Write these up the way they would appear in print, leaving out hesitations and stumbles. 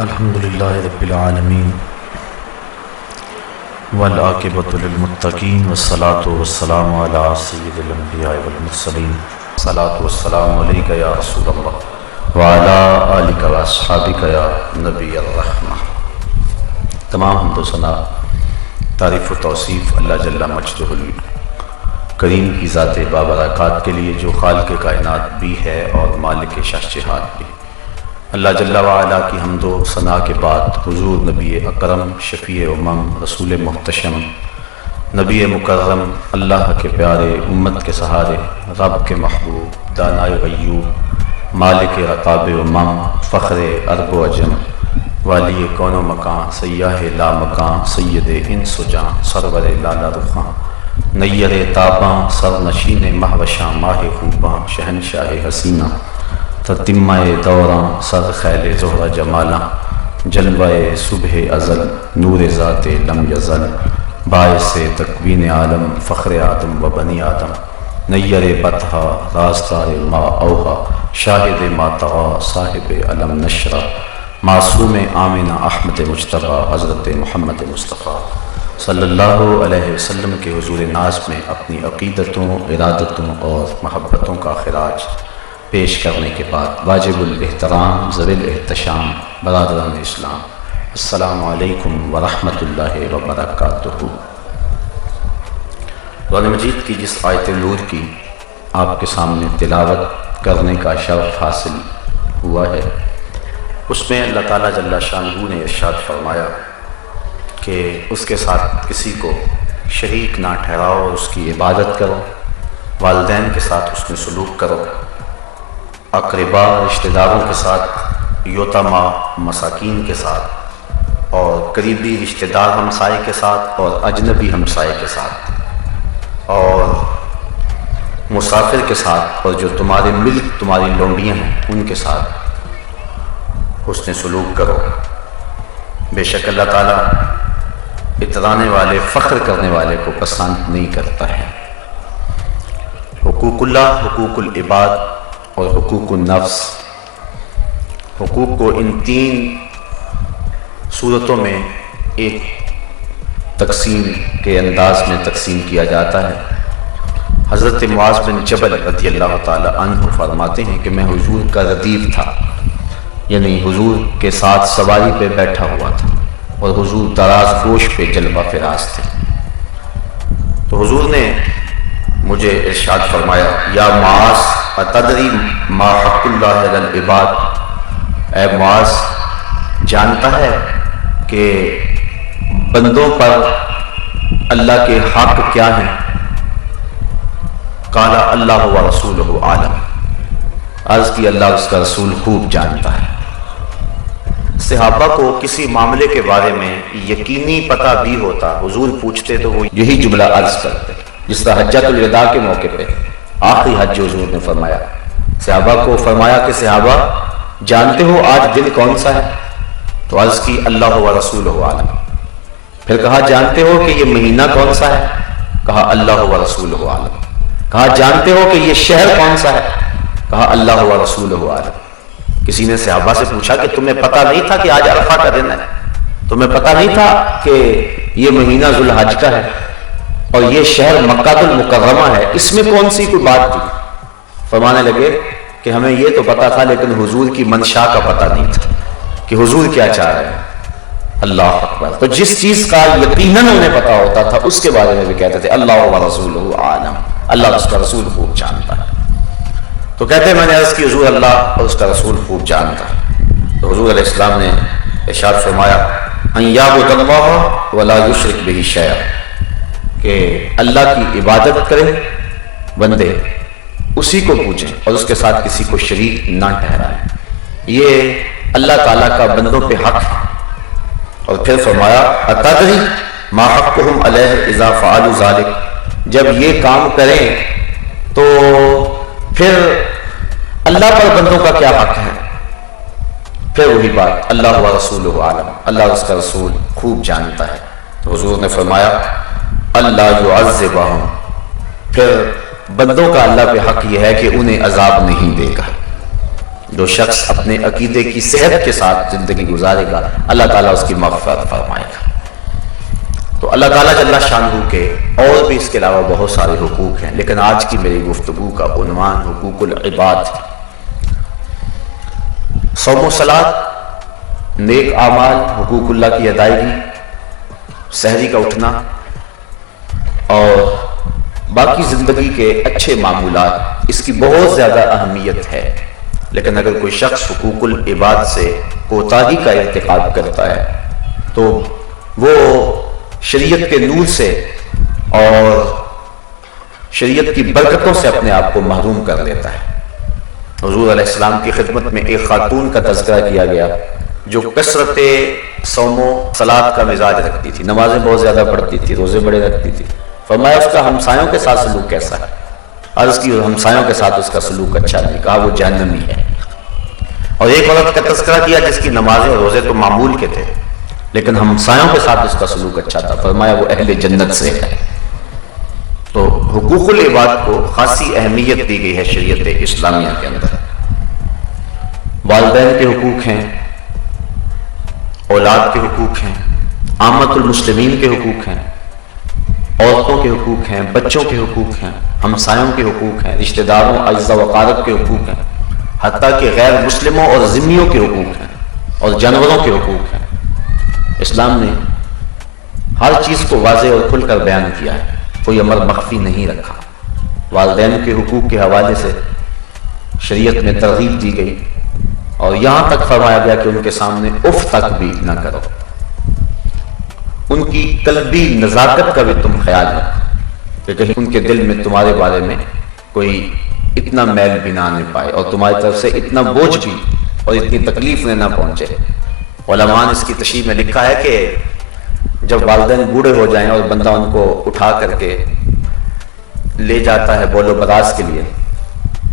الحمدللہ رب العالمین والعاقبۃ للمتقین والصلاة والسلام علی سید الانبیاء والمرسلین الصلاة والسلام علیک یا رسول اللہ وعلی آلک واصحابک یا نبی الرحمہ۔ تمام حمد و ثنا، تعریف و توصیف اللہ جل مجدہ الکریم کی ذات بابرکات کے لیے جو خالق کائنات بھی ہے اور مالک شہنشاہات بھی۔ اللہ جل وعلا کی حمد و ثنا کے بعد حضور نبی اکرم، شفیع امم، رسول محتشم، نبی مکرم، اللہ کے پیارے، امت کے سہارے، رب کے محبوب، دانائے غیوب، مالک رقاب امم، فخر عرب و عجم، والی کون و مکان، سیاہ لا مکان، سید انس و جان، سرور لالا رخاں، نیر تاباں، سر نشین مہوشاں، ماہ خوباں، شہنشاہ حسینہ، تتمہ دوراں، سر خیل زہرہ جمالاں، جلوہ صبح ازل، نور ذات لم یزل، باعث تکوین عالم، فخر آدم و بنی آدم، نیر بطحہ، راستار ما اوہا، شاہد ما طغا، صاحب علم نشرہ، معصوم آمنہ احمد مجتبیٰ، حضرت محمد مصطفیٰ صلی اللہ علیہ وسلم کے حضور ناز میں اپنی عقیدتوں، ارادتوں اور محبتوں کا خراج پیش کرنے کے بعد واجب الاحترام، ذوی الاحتشام برادران اسلام، السلام علیکم ورحمۃ اللہ وبرکاتہ۔ قرآن مجید کی جس آیت نور کی آپ کے سامنے تلاوت کرنے کا شرف حاصل ہوا ہے، اس میں اللہ تعالیٰ جل شانہ نے ارشاد فرمایا کہ اس کے ساتھ کسی کو شریک نہ ٹھہراؤ اور اس کی عبادت کرو، والدین کے ساتھ اس میں سلوک کرو، اقربا رشتہ داروں کے ساتھ، یتامى مساکین کے ساتھ، اور قریبی رشتہ دار ہمسائے کے ساتھ اور اجنبی ہمسائے کے ساتھ، اور مسافر کے ساتھ، اور جو تمہارے ملک تمہاری لونڈیاں ہیں ان کے ساتھ حسن سلوک کرو۔ بے شک اللہ تعالیٰ اترانے والے، فخر کرنے والے کو پسند نہیں کرتا ہے۔ حقوق اللہ، حقوق العباد اور حقوق النفس، حقوق کو ان تین صورتوں میں ایک تقسیم کے انداز میں تقسیم کیا جاتا ہے۔ حضرت معاذ بن جبل رضی اللہ تعالی عنہ فرماتے ہیں کہ میں حضور کا ردیف تھا، یعنی حضور کے ساتھ سواری پہ بیٹھا ہوا تھا، اور حضور دراز گوش پہ جلوہ فراز تھے۔ تو حضور نے مجھے ارشاد فرمایا، یا معاذ اتدری ما حق اللہ علی العباد، اے معاذ جانتا ہے کہ بندوں پر اللہ کے حق کیا ہیں؟ قال اللہ و رسولہ عالم، عرض کی اللہ اس کا رسول خوب جانتا ہے۔ صحابہ کو کسی معاملے کے بارے میں یقینی پتہ بھی ہوتا، حضور پوچھتے تو وہ یہی جملہ عرض کرتے، جس طرح حجۃ الوداع کے موقع پہ آخری حج حضور نے فرمایا، صحابہ کو فرمایا کہ صحابہ جانتے ہو آج دن کون سا ہے؟ تو عرض کی اللہ و رسولہ عالم۔ پھر کہا جانتے ہو کہ یہ مہینہ کون سا ہے؟ کہا اللہ و رسولہ عالم۔ کہا جانتے ہو کہ یہ شہر کون سا ہے؟ کہا اللہ و رسولہ عالم۔ کسی نے صحابہ سے پوچھا کہ تمہیں پتہ نہیں تھا کہ آج عرفہ کا دن ہے؟ تمہیں پتہ نہیں تھا کہ یہ مہینہ ذو الحج کا ہے اور یہ شہر مکہ المکرمہ ہے؟ اس میں کون سی کوئی بات تھی؟ فرمانے لگے کہ ہمیں یہ تو پتہ تھا، لیکن حضور کی منشا کا پتہ نہیں تھا کہ حضور کیا چاہ رہے ہیں۔ اللہ اکبر۔ تو جس چیز کا یقیناً انہیں پتہ ہوتا تھا اس کے بارے میں بھی کہتے تھے اللہ و رسولہ عالم، اللہ اس کا رسول خوب جانتا ہے۔ تو کہتے ہیں میں نے عرض کی حضور اللہ اور اس کا رسول خوب جانتا ہے۔ تو حضور علیہ السلام نے ارشاد فرمایا، ان یعبد اللہ ولا یشرک بہ شیئا، کہ اللہ کی عبادت کریں بندے، اسی کو پوجیں اور اس کے ساتھ کسی کو شریک نہ ٹھہرائیں۔ یہ اللہ تعالیٰ کا بندوں پہ حق ہے۔ اور پھر فرمایا اتدری ما حقہم علیہ اذا فعلوا ذلک، جب یہ کام کریں تو پھر اللہ پر بندوں کا کیا حق ہے؟ پھر وہی بات اللہ و رسولہ عالم، اللہ اس کا رسول خوب جانتا ہے۔ تو حضور نے فرمایا اللہ یعذبہم، پھر بندوں کا اللہ پہ حق یہ ہے کہ انہیں عذاب نہیں دے گا۔ جو شخص اپنے عقیدے کی صحت کے ساتھ زندگی گزارے گا اللہ تعالیٰ اس کی مغفرت فرمائے گا۔ تو اللہ تعالیٰ جل شانہ کے اور بھی اس کے علاوہ بہت سارے حقوق ہیں، لیکن آج کی میری گفتگو کا عنوان حقوق العباد، صوم و صلاۃ، نیک اعمال، حقوق اللہ کی ادائیگی، سحری کا اٹھنا اور باقی زندگی کے اچھے معمولات، اس کی بہت زیادہ اہمیت ہے۔ لیکن اگر کوئی شخص حقوق العباد سے کوتاہی کا ارتکاب کرتا ہے تو وہ شریعت کے نور سے اور شریعت کی برکتوں سے اپنے آپ کو محروم کر لیتا ہے۔ حضور علیہ السلام کی خدمت میں ایک خاتون کا تذکرہ کیا گیا جو کثرت صوم و صلاۃ کا مزاج رکھتی تھی، نمازیں بہت زیادہ پڑھتی تھی، روزے بڑے رکھتی تھی۔ فرمایا اس کا ہمسایوں کے ساتھ سلوک کیسا ہے؟ عرض کی ہمسایوں کے ساتھ اس کا سلوک اچھا نہیں، کہا وہ جہنمی ہے۔ اور ایک عورت کا تذکرہ کیا جس کی نمازیں اور روزے تو معمول کے تھے لیکن ہمسایوں کے ساتھ اس کا سلوک اچھا تھا، فرمایا وہ اہل جنت سے ہے۔ تو حقوق العباد کو خاصی اہمیت دی گئی ہے شریعت اسلامیہ کے اندر۔ والدین کے حقوق ہیں، اولاد کے حقوق ہیں، عامت المسلمین کے حقوق ہیں، عورتوں کے حقوق ہیں، بچوں کے حقوق ہیں، ہمسایوں کے حقوق ہیں، رشتہ داروں، اعزاء و اقارب کے حقوق ہیں، حتیٰ کہ غیر مسلموں اور ذمیوں کے حقوق ہیں اور جانوروں کے حقوق ہیں۔ اسلام نے ہر چیز کو واضح اور کھل کر بیان کیا ہے، کوئی امر مخفی نہیں رکھا۔ والدین کے حقوق کے حوالے سے شریعت میں ترغیب دی گئی اور یہاں تک فرمایا گیا کہ ان کے سامنے اف تک بھی نہ کرو، ان کی قلبی نزاکت کا بھی تم خیال رکھو کہ کہیں ان کے دل میں تمہارے بارے میں کوئی اتنا میل بھی نہ آنے پائے اور تمہاری طرف سے اتنا بوجھ بھی اور اتنی تکلیف نہ پہنچے۔ علماء نے اس کی تشریح میں لکھا ہے کہ جب والدین بوڑھے ہو جائیں اور بندہ ان کو اٹھا کر کے لے جاتا ہے بول و براز کے لیے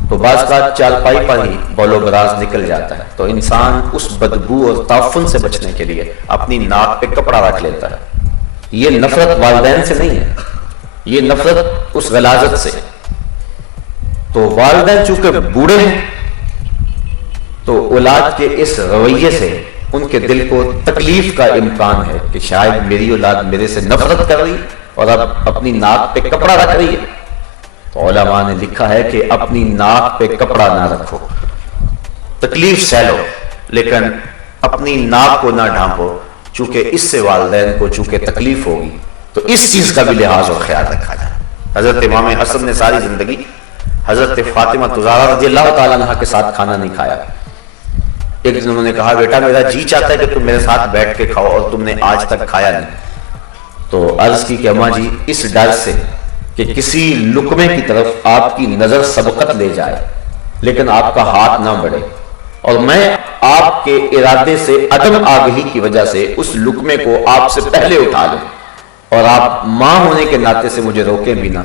تو بعض کا چارپائی پر ہی بول و براز نکل جاتا ہے، تو انسان اس بدبو اور تعفن سے بچنے کے لیے اپنی ناک پہ کپڑا رکھ لیتا ہے۔ یہ نفرت والدین سے نہیں ہے، یہ نفرت اس غلاظت سے۔ تو والدین چونکہ بوڑھے ہیں تو اولاد کے اس رویے سے ان کے دل کو تکلیف کا امکان ہے کہ شاید میری اولاد میرے سے نفرت کر رہی اور اب اپنی ناک پہ کپڑا رکھ رہی ہے۔ تو علماء نے لکھا ہے کہ اپنی ناک پہ کپڑا نہ رکھو، تکلیف سہ لو لیکن اپنی ناک کو نہ ڈھانپو، چونکہ اس سے والدین کو چونکہ تکلیف ہوگی تو اس چیز کا بھی لحاظ اور خیال رکھا جائے۔ حضرت امام حسن نے ساری زندگی حضرت فاطمہ زہرا رضی اللہ تعالیٰ عنہ کے ساتھ کھانا نہیں کھایا۔ ایک دن انہوں نے کہا بیٹا میرا جی چاہتا ہے کہ تم میرے ساتھ بیٹھ کے کھاؤ اور تم نے آج تک کھایا نہیں۔ تو عرض کی کہ اماں جی اس ڈر سے کہ کسی لقمے کی طرف آپ کی نظر سبقت لے جائے لیکن آپ کا ہاتھ نہ بڑھے اور میں آپ کے ارادے سے عدم آگہی کی وجہ سے اس لقمے کو آپ سے پہلے اٹھا لوں اور آپ ماں ہونے کے ناطے سے مجھے روکیں بھی نہ،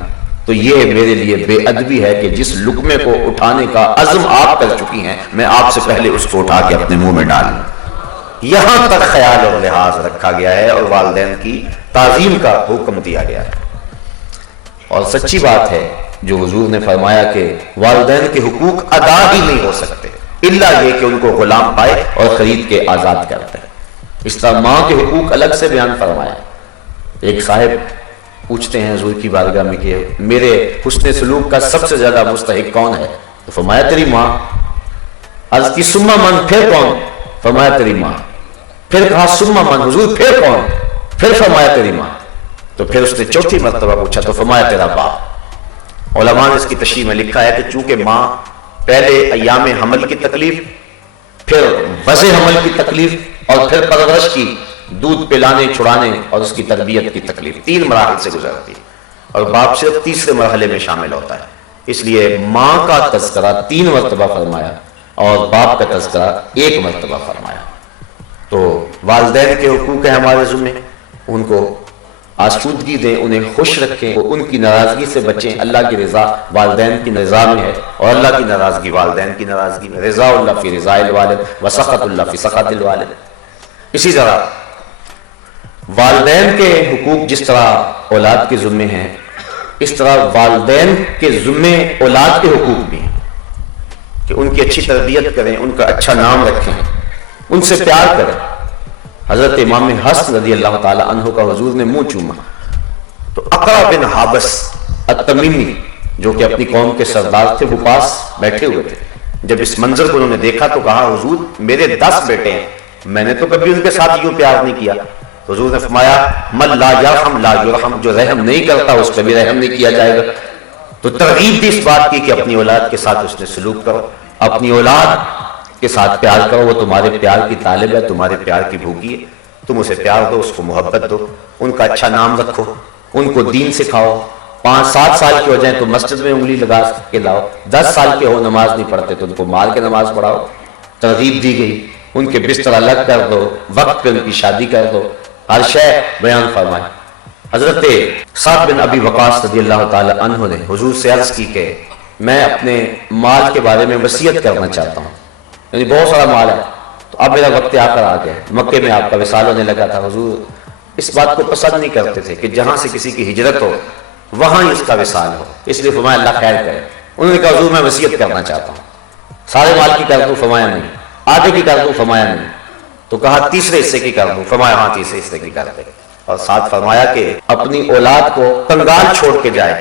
تو یہ میرے لیے بے ادبی ہے کہ جس لقمے کو اٹھانے کا عزم آپ کر چکی ہیں میں آپ سے پہلے اس کو اٹھا کے اپنے منہ میں ڈال لوں۔ یہاں تک خیال اور لحاظ رکھا گیا ہے اور والدین کی تعظیم کا حکم دیا گیا ہے۔ اور سچی بات ہے جو حضور نے فرمایا کہ والدین کے حقوق ادا ہی نہیں ہو سکتے الا یہ کہ ان کو غلام پائے اور خرید کے آزاد کرتے ہیں۔ اس طرح ماں کے حقوق الگ سے بیان فرمایا۔ ایک صاحب پوچھتے ہیں حضور کی بارگاہ میں کہ میرے حسن سلوک کا سب سے زیادہ مستحق کون ہے؟ تو فرمایا تیری ماں۔ عرض کی سما من، پھر کون؟ فرمایا تیری ماں۔ پھر کہا سما من حضور پھر کون؟ پھر فرمایا تیری ماں۔ تو پھر اس نے چوتھی مرتبہ پوچھا تو فرمایا تیرا باپ۔ علماء نے اس کی تشریح میں لکھا ہے کہ چونکہ ماں پہلے ایام حمل کی تکلیف، پھر وضع حمل کی تکلیف اور پھر پرورش کی، دودھ پلانے چھڑانے اور اس کی تربیت کی تکلیف، 3 مراحل سے گزرتی ہے اور باپ صرف تیسرے مرحلے میں شامل ہوتا ہے۔ اس لیے ماں کا تذکرہ 3 مرتبہ فرمایا اور باپ کا تذکرہ 1 مرتبہ فرمایا۔ تو والدین کے حقوق ہیں ہمارے ذمہ، ان کو آسودگی دیں، انہیں خوش رکھیں، ان کی ناراضگی سے بچیں۔ اللہ کی رضا والدین کی رضا میں ہے اور اللہ کی ناراضگی والدین کی ناراضگی میں۔ رضا اللہ فی رضا الوالد و سخط اللہ فی سخط الوالد۔ اسی طرح والدین کے حقوق جس طرح اولاد کے ذمے ہیں اس طرح والدین کے ذمے اولاد کے حقوق بھی ہیں۔ کہ ان کی اچھی تربیت کریں، ان کا اچھا نام رکھیں، ان سے پیار کریں۔ حضرت امام حسن رضی اللہ تعالی عنہ کا حضور نے منہ چوما تو اقرع بن حابس التمیمی جو کہ اپنی قوم کے سردار تھے وہ پاس بیٹھے ہوئے تھے۔ جب اس منظر کو انہوں نے دیکھا تو کہا حضور میرے 10 بیٹے ہیں، میں نے تو کبھی ان کے ساتھ یوں پیار نہیں کیا۔ حضور نے فرمایا من لا یرحم لا یرحم، جو رحم نہیں کرتا اس پہ بھی رحم نہیں کیا جائے گا۔ تو ترغیب دی اس بات کی کہ اپنی اولاد کے ساتھ اس نے سلوک کرو، اپنی اولاد کے ساتھ پیار کرو، وہ تمہارے پیار کی طالب ہے، تمہارے پیار کی بھوکی ہے، تم اسے پیار دو، اس کو محبت دو، ان کا اچھا نام رکھو، ان کو دین سکھاؤ۔ 5-7 سال کے ہو جائیں تو مسجد میں انگلی لگا کے لاؤ، 10 سال کے ہو نماز نہیں پڑھتے تو ان کو مار کے نماز پڑھاؤ۔ ترغیب دی گئی، ان کے بستر الگ کر دو، وقت پہ ان کی شادی کر دو، ہر شے بیان فرمائے۔ حضرت سعد بن ابی وقاص رضی اللہ تعالی عنہ نے حضور سے عرض کی کہ میں اپنے مال کے بارے میں وصیت کرنا چاہتا ہوں، یعنی بہت سارا مال ہے، تو اب میرا وقت آ کر آ گیا۔ مکے میں آپ کا وصال ہونے لگا تھا، حضور اس بات کو پسند نہیں کرتے تھے کہ جہاں سے کسی کی ہجرت ہو وہاں ہی اس کا وصال ہو، اس لیے فرمایا اللہ خیر کرے۔ انہوں نے کہا حضور میں وصیت کرنا چاہتا ہوں، سارے مال کی کر دوں؟ فرمایا نہیں۔ آدھے کی کر دوں؟ فرمایا نہیں۔ تو کہا تیسرے حصے کی کر دوں؟ فرمایا ہاں تیسرے حصے کی کر دے۔ اور ساتھ فرمایا کہ اپنی اولاد کو کنگال چھوڑ کے جائے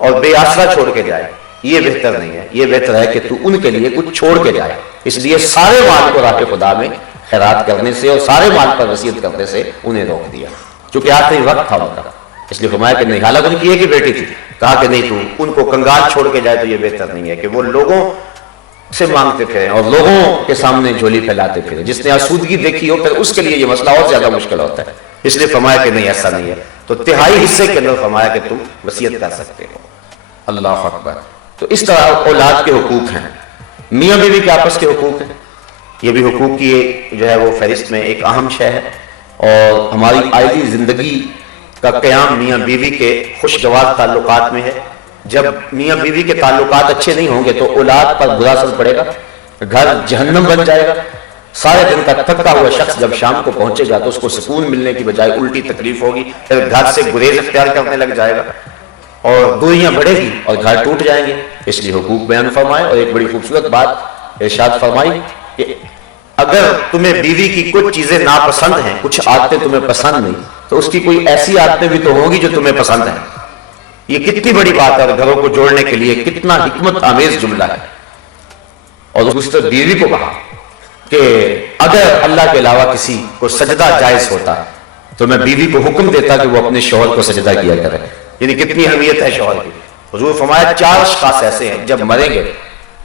اور بے آسرا چھوڑ کے جائے، یہ بہتر نہیں ہے، یہ بہتر ہے کہ تو ان کے لیے کچھ چھوڑ کے جائے۔ اس لیے سارے مال کو راہ خدا میں خیرات کرنے سے اور سارے مال پر وصیت کرنے سے انہیں روک دیا، چونکہ آخری وقت تھا ان کا۔ اس لیے فرمایا کہ نہیں، حالانکہ ان کی ایک ہی بیٹی تھی، کہا کہ نہیں تو ان کو کنگال چھوڑ کے جائے تو یہ بہتر نہیں ہے کہ وہ لوگوں سے مانگتے پھریں اور لوگوں کے سامنے جھولی پھیلاتے پھریں۔ جس نے آسودگی دیکھی ہو پھر اس کے لیے یہ مسئلہ اور زیادہ مشکل ہوتا ہے، اس لیے فرمایا کہ نہیں ایسا نہیں ہے۔ تو تہائی حصے کے اندر فرمایا کہ تم وصیت کر سکتے ہو۔ اللہ اکبر۔ تو اس طرح اولاد کے حقوق ہیں، میاں بیوی کے آپس کے حقوق ہیں، یہ بھی حقوق کی جو ہے وہ فہرست میں ایک اہم شے ہے۔ اور ہماری آئلی زندگی کا قیام میاں بیوی کے خوشگوار تعلقات میں ہے۔ جب میاں بیوی کے تعلقات اچھے نہیں ہوں گے تو اولاد پر برا اثر پڑے گا، گھر جہنم بن جائے گا۔ سارے دن کا تھکا ہوا شخص جب شام کو پہنچے گا تو اس کو سکون ملنے کی بجائے الٹی تکلیف ہوگی، پھر گھر سے گریز اختیار کرنے لگ جائے گا اور دوریاں بڑھے گی اور گھر ٹوٹ جائیں گے۔ اس لیے حقوق بیان فرمائے۔ اور ایک بڑی خوبصورت بات ارشاد فرمائی کہ اگر تمہیں بیوی کی کچھ چیزیں ناپسند ہیں، کچھ عادتیں تمہیں پسند نہیں، تو اس کی کوئی ایسی عادتیں بھی تو ہوں گی جو تمہیں پسند ہیں۔ یہ کتنی بڑی بات ہے اور گھروں کو جوڑنے کے لیے کتنا حکمت آمیز جملہ ہے۔ اور اس طرح بیوی کو کہا کہ اگر اللہ کے علاوہ کسی کو سجدہ جائز ہوتا تو میں بیوی کو حکم دیتا کہ وہ اپنے شوہر کو سجدہ کیا کرے۔ یعنی کتنی اہمیت ہے شوہر کی۔ حضور فرمایا 4 اشخاص ایسے ہیں جب مریں گے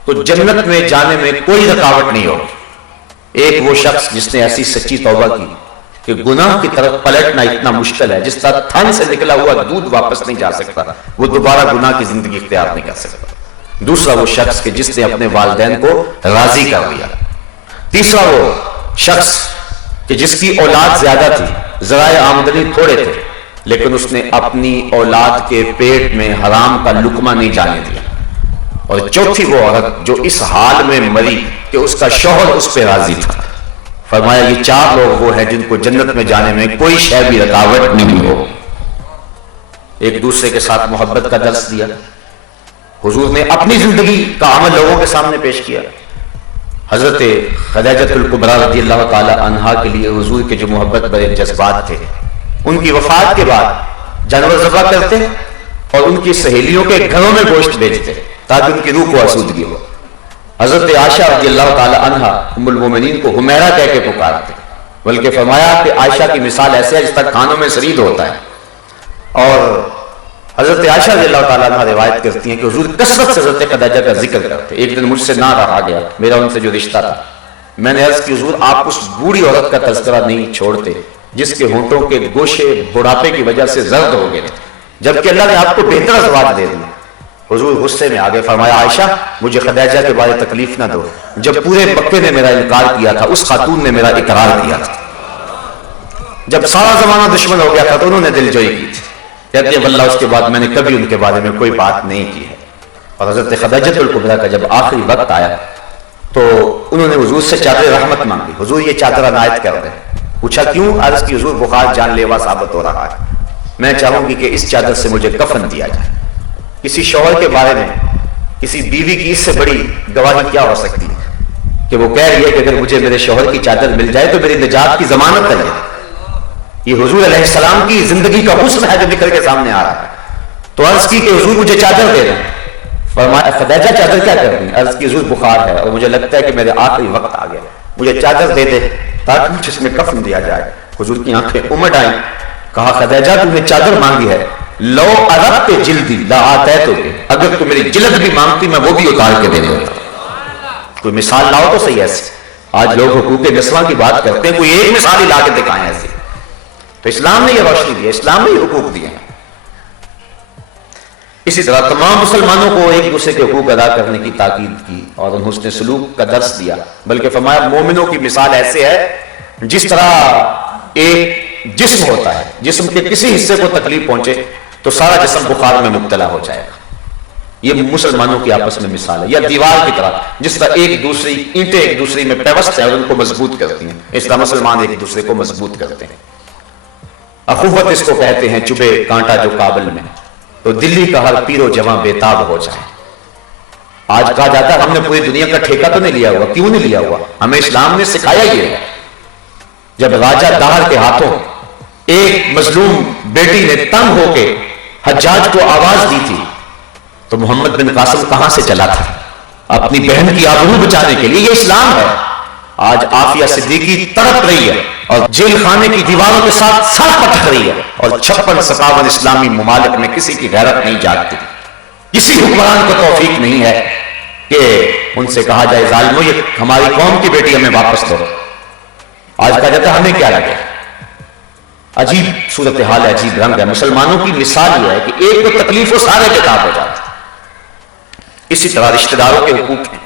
تو جنت میں جانے میں کوئی رکاوٹ نہیں ہوگی۔ ایک وہ شخص جس نے ایسی سچی توبہ کی کہ گناہ کی طرف پلٹنا اتنا مشکل ہے، جس طرح تھن سے نکلا ہوا دودھ واپس نہیں جا سکتا، وہ دوبارہ گناہ کی زندگی اختیار نہیں کر سکتا۔ دوسرا وہ شخص کہ جس نے اپنے والدین کو راضی کر لیا۔ تیسرا وہ شخص کہ جس کی اولاد زیادہ تھی، ذرائع آمدنی تھوڑے تھے، لیکن اس نے اپنی اولاد کے پیٹ میں حرام کا لقمہ نہیں جانے دیا۔ اور چوتھی وہ عورت جو اس حال میں مری کہ اس کا شوہر اس پہ راضی تھا۔ فرمایا یہ 4 لوگ وہ ہیں جن کو جنت میں جانے میں کوئی شے بھی رکاوٹ نہیں ہو۔ ایک دوسرے کے ساتھ محبت کا درس دیا، حضور نے اپنی زندگی کا عمل لوگوں کے سامنے پیش کیا۔ حضرت خدیجہ الکبریٰ رضی اللہ تعالی عنہا کے لیے حضور کے جو محبت بڑے جذبات تھے، ان کی وفات کے بعد جانور ذبح کرتے اور ان کی سہیلیوں کے گھروں میں گوشت بیچتے تاکہ ان کی روح کو آسودگی ہو۔ حضرت عائشہ رضی اللہ تعالی عنہا ام المومنین کو حمیرہ کہہ کے پکارتے، بلکہ فرمایا کہ عائشہ کی مثال ایسے ہے جس طرح کھانوں میں سرید ہوتا ہے۔ اور حضرت عائشہ رضی اللہ تعالیٰ عنہ روایت کرتی ہیں کہ حضور کثرت سے حضرت خدیجہ کا ذکر کرتے۔ ایک دن مجھ سے نہ رہا گیا میرا ان سے جو رشتہ تھا، میں نے عرض کی حضور آپ اس بوڑھی عورت کا تذکرہ نہیں چھوڑتے جس کے ہونٹوں کے گوشے بڑھاپے کی وجہ سے زرد ہو گئے، جبکہ اللہ نے آپ کو بہتر ازواج دے دی۔ حضور غصے میں آگے فرمایا عائشہ مجھے خدیجہ کے بارے تکلیف نہ دو، جب پورے مکے نے میرا انکار کیا تھا اس خاتون نے میرا اقرار کیا تھا، جب سارا زمانہ دشمن ہو گیا تھا تو انہوں نے دل جوئی کی تھی۔ کہتے ہیں واللہ اس کے بعد میں نے کبھی ان کے بارے میں کوئی بات نہیں کی ہے۔ اور حضرت خدیجہ الکبریٰ کا جب آخری وقت آیا تو انہوں نے حضور سے چادر رحمت مانگی، حضور یہ چادر عنایت کر دیں۔ پوچھا کیوں؟ عرض کی حضور بخار جان لیوا ثابت ہو رہا ہے، میں چاہوں گی کہ اس چادر سے مجھے کفن دیا جائے۔ کسی شوہر کے بارے میں کسی بیوی کی اس سے بڑی گواہی کیا ہو سکتی ہے کہ وہ کہہ رہی ہے کہ اگر مجھے میرے شوہر کی چادر مل جائے تو میری نجات کی ضمانت ہے. یہ حضور علیہ السلام کی زندگی کا حسن ہے جو نکل کے سامنے آ رہا ہے. تو عرض کی کہ حضور مجھے چادر دے دیں. فرمایا خدیجہ چادر کیا کرنی؟ عرض کی حضور بخار ہے اور مجھے لگتا ہے کہ میرے آخری وقت آ گیا, مجھے چادر دے دے تاکہ مجھے اس میں کفن دیا جائے. حضور کی آنکھیں امڑ آئیں. کہا خدیجہ تم نے چادر مانگی ہے, لو اربت جلدی لا آتیتک, اگر تم میری جلد بھی مانگتی میں وہ بھی اتار کے دے دیتا. کوئی مثال لاؤ تو صحیح ایسی. آج لوگ حقوق نسواں کی بات کرتے ہیں, کوئی ایک مثال ہی لا کے دکھائیں ایسی. تو اسلام نے یہ روشنی دی ہے, اسلام نے یہ حقوق دیے ہیں. اسی طرح تمام مسلمانوں کو ایک دوسرے کے حقوق ادا کرنے کی تاکید کی اور ان حسن سلوک کا درس دیا. بلکہ فرمایا مومنوں کی مثال ایسے ہے جس طرح ایک جسم ہوتا ہے, جسم کے کسی حصے کو تکلیف پہنچے تو سارا جسم بخار میں مبتلا ہو جائے گا. یہ مسلمانوں کی آپس میں مثال ہے. یا دیوار کی طرح جس طرح ایک دوسری اینٹیں ایک دوسری میں پیوست ہیں اور ان کو مضبوط کرتی ہیں, اس طرح مسلمان ایک دوسرے کو مضبوط کرتے ہیں. اخوت اس کو کہتے ہیں, چبھے کانٹا جو کابل میں تو دلی کا ہر پیر و جواں بےتاب ہو جائے. آج کہا جاتا ہے ہم نے پوری دنیا کا ٹھیکہ تو نہیں لیا ہوا. کیوں نہیں لیا ہوا؟ ہمیں اسلام نے سکھایا یہ ہے. جب راجہ داہر کے ہاتھوں ایک مظلوم بیٹی نے تنگ ہو کے حجاج کو آواز دی تھی تو محمد بن قاسم کہاں سے چلا تھا اپنی بہن کی آبرو بچانے کے لیے. یہ اسلام ہے. آج عافیہ صدیقی تڑپ رہی ہے اور جیل خانے کی دیواروں کے ساتھ سر پٹک رہی ہے, اور 56-57 اسلامی ممالک میں کسی کی غیرت نہیں جاگتی. کسی حکمران کو توفیق نہیں ہے کہ ان سے کہا جائے ظالمو یہ ہماری قوم کی بیٹی ہمیں واپس دو. آج کہا جاتا ہے ہمیں کیا لگے. عجیب صورتحال ہے, عجیب رنگ ہے. مسلمانوں کی مثال یہ ہے کہ ایک تو تکلیف ہو سارے بےتاب ہو جاتے. اسی طرح رشتہ داروں کے حقوق ہیں.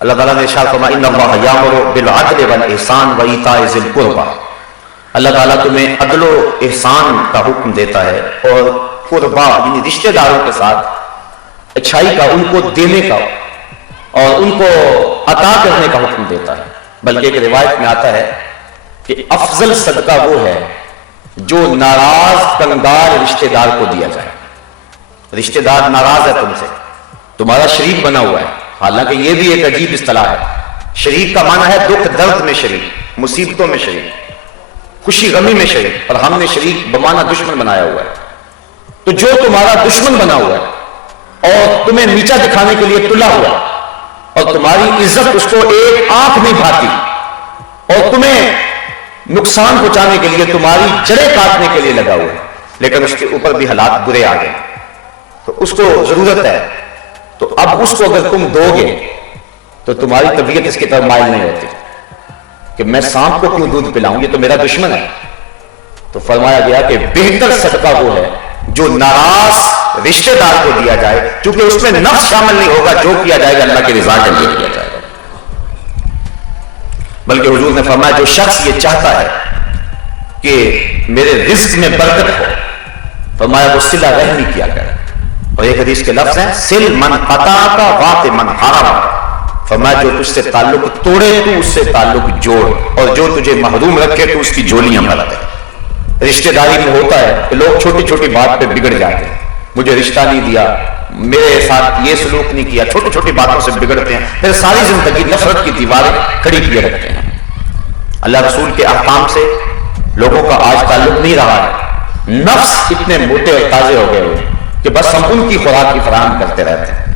اللہ تعالیٰ نے ارشاد فرمایا ان اللہ یامر بالعدل والاحسان وایتاء ذی القربى. اللہ تعالیٰ تمہیں عدل و احسان کا حکم دیتا ہے اور قربا یعنی رشتہ داروں کے ساتھ اچھائی کا, ان کو دینے کا اور ان کو عطا کرنے کا حکم دیتا ہے. بلکہ ایک روایت میں آتا ہے کہ افضل صدقہ وہ ہے جو ناراض کنگال رشتہ دار کو دیا جائے. رشتہ دار ناراض ہے تم سے, تمہارا شریک بنا ہوا ہے. حالانکہ یہ بھی ایک عجیب اصطلاح ہے. شریک کا معنی ہے دکھ درد میں شریک, مصیبتوں میں شریک, خوشی غمی میں شریک, اور ہم نے شریک بمعنی دشمن بنایا ہوا ہے. تو جو تمہارا دشمن بنا ہوا ہے اور تمہیں نیچا دکھانے کے لیے تلا ہوا ہے اور تمہاری عزت اس کو ایک آنکھ نہیں بھاتی اور تمہیں نقصان پہنچانے کے لیے تمہاری جڑیں کاٹنے کے لیے لگا ہوا ہے, لیکن اس کے اوپر بھی حالات برے آ گئے تو اس کو ضرورت ہے, تو اب اس کو اگر تم دو گے تو تمہاری طبیعت اس کی طرف مائل نہیں ہوتی کہ میں سانپ کو کیوں دودھ پلاؤں, یہ تو میرا دشمن ہے. تو فرمایا گیا کہ بہتر صدقہ وہ ہے جو ناراض رشتہ دار کو دیا جائے, کیونکہ اس میں نفس شامل نہیں ہوگا, جو کیا جائے گا اللہ کی رضا کے لیے کیا جائے گا. بلکہ حضور نے فرمایا جو شخص یہ چاہتا ہے کہ میرے رزق میں برکت ہو, فرمایا وہ صلہ رحمی کیا کرے. اور ایک حدیث کے لفظ ہیں سل من قطعک واط من حرمک. فرمایا جو تجھ سے تعلق توڑے تو اس سے تعلق جوڑ, اور جو تجھے محروم رکھے تو اس کی جولیاں بھر دے. رشتہ داری میں ہوتا ہے کہ لوگ چھوٹی چھوٹی بات پہ بگڑ جاتے ہیں. مجھے رشتہ نہیں دیا, میرے ساتھ یہ سلوک نہیں کیا, چھوٹی چھوٹی باتوں سے بگڑتے ہیں, پھر ساری زندگی نفرت کی دیواریں کھڑی کیے رکھتے ہیں. اللہ رسول کے احکام سے لوگوں کا آج تعلق نہیں رہا ہے. نفس اتنے موٹے اور تازے ہو گئے ہوئے کہ بس ہم ان کی خوراک کی فراہم کرتے رہتے ہیں.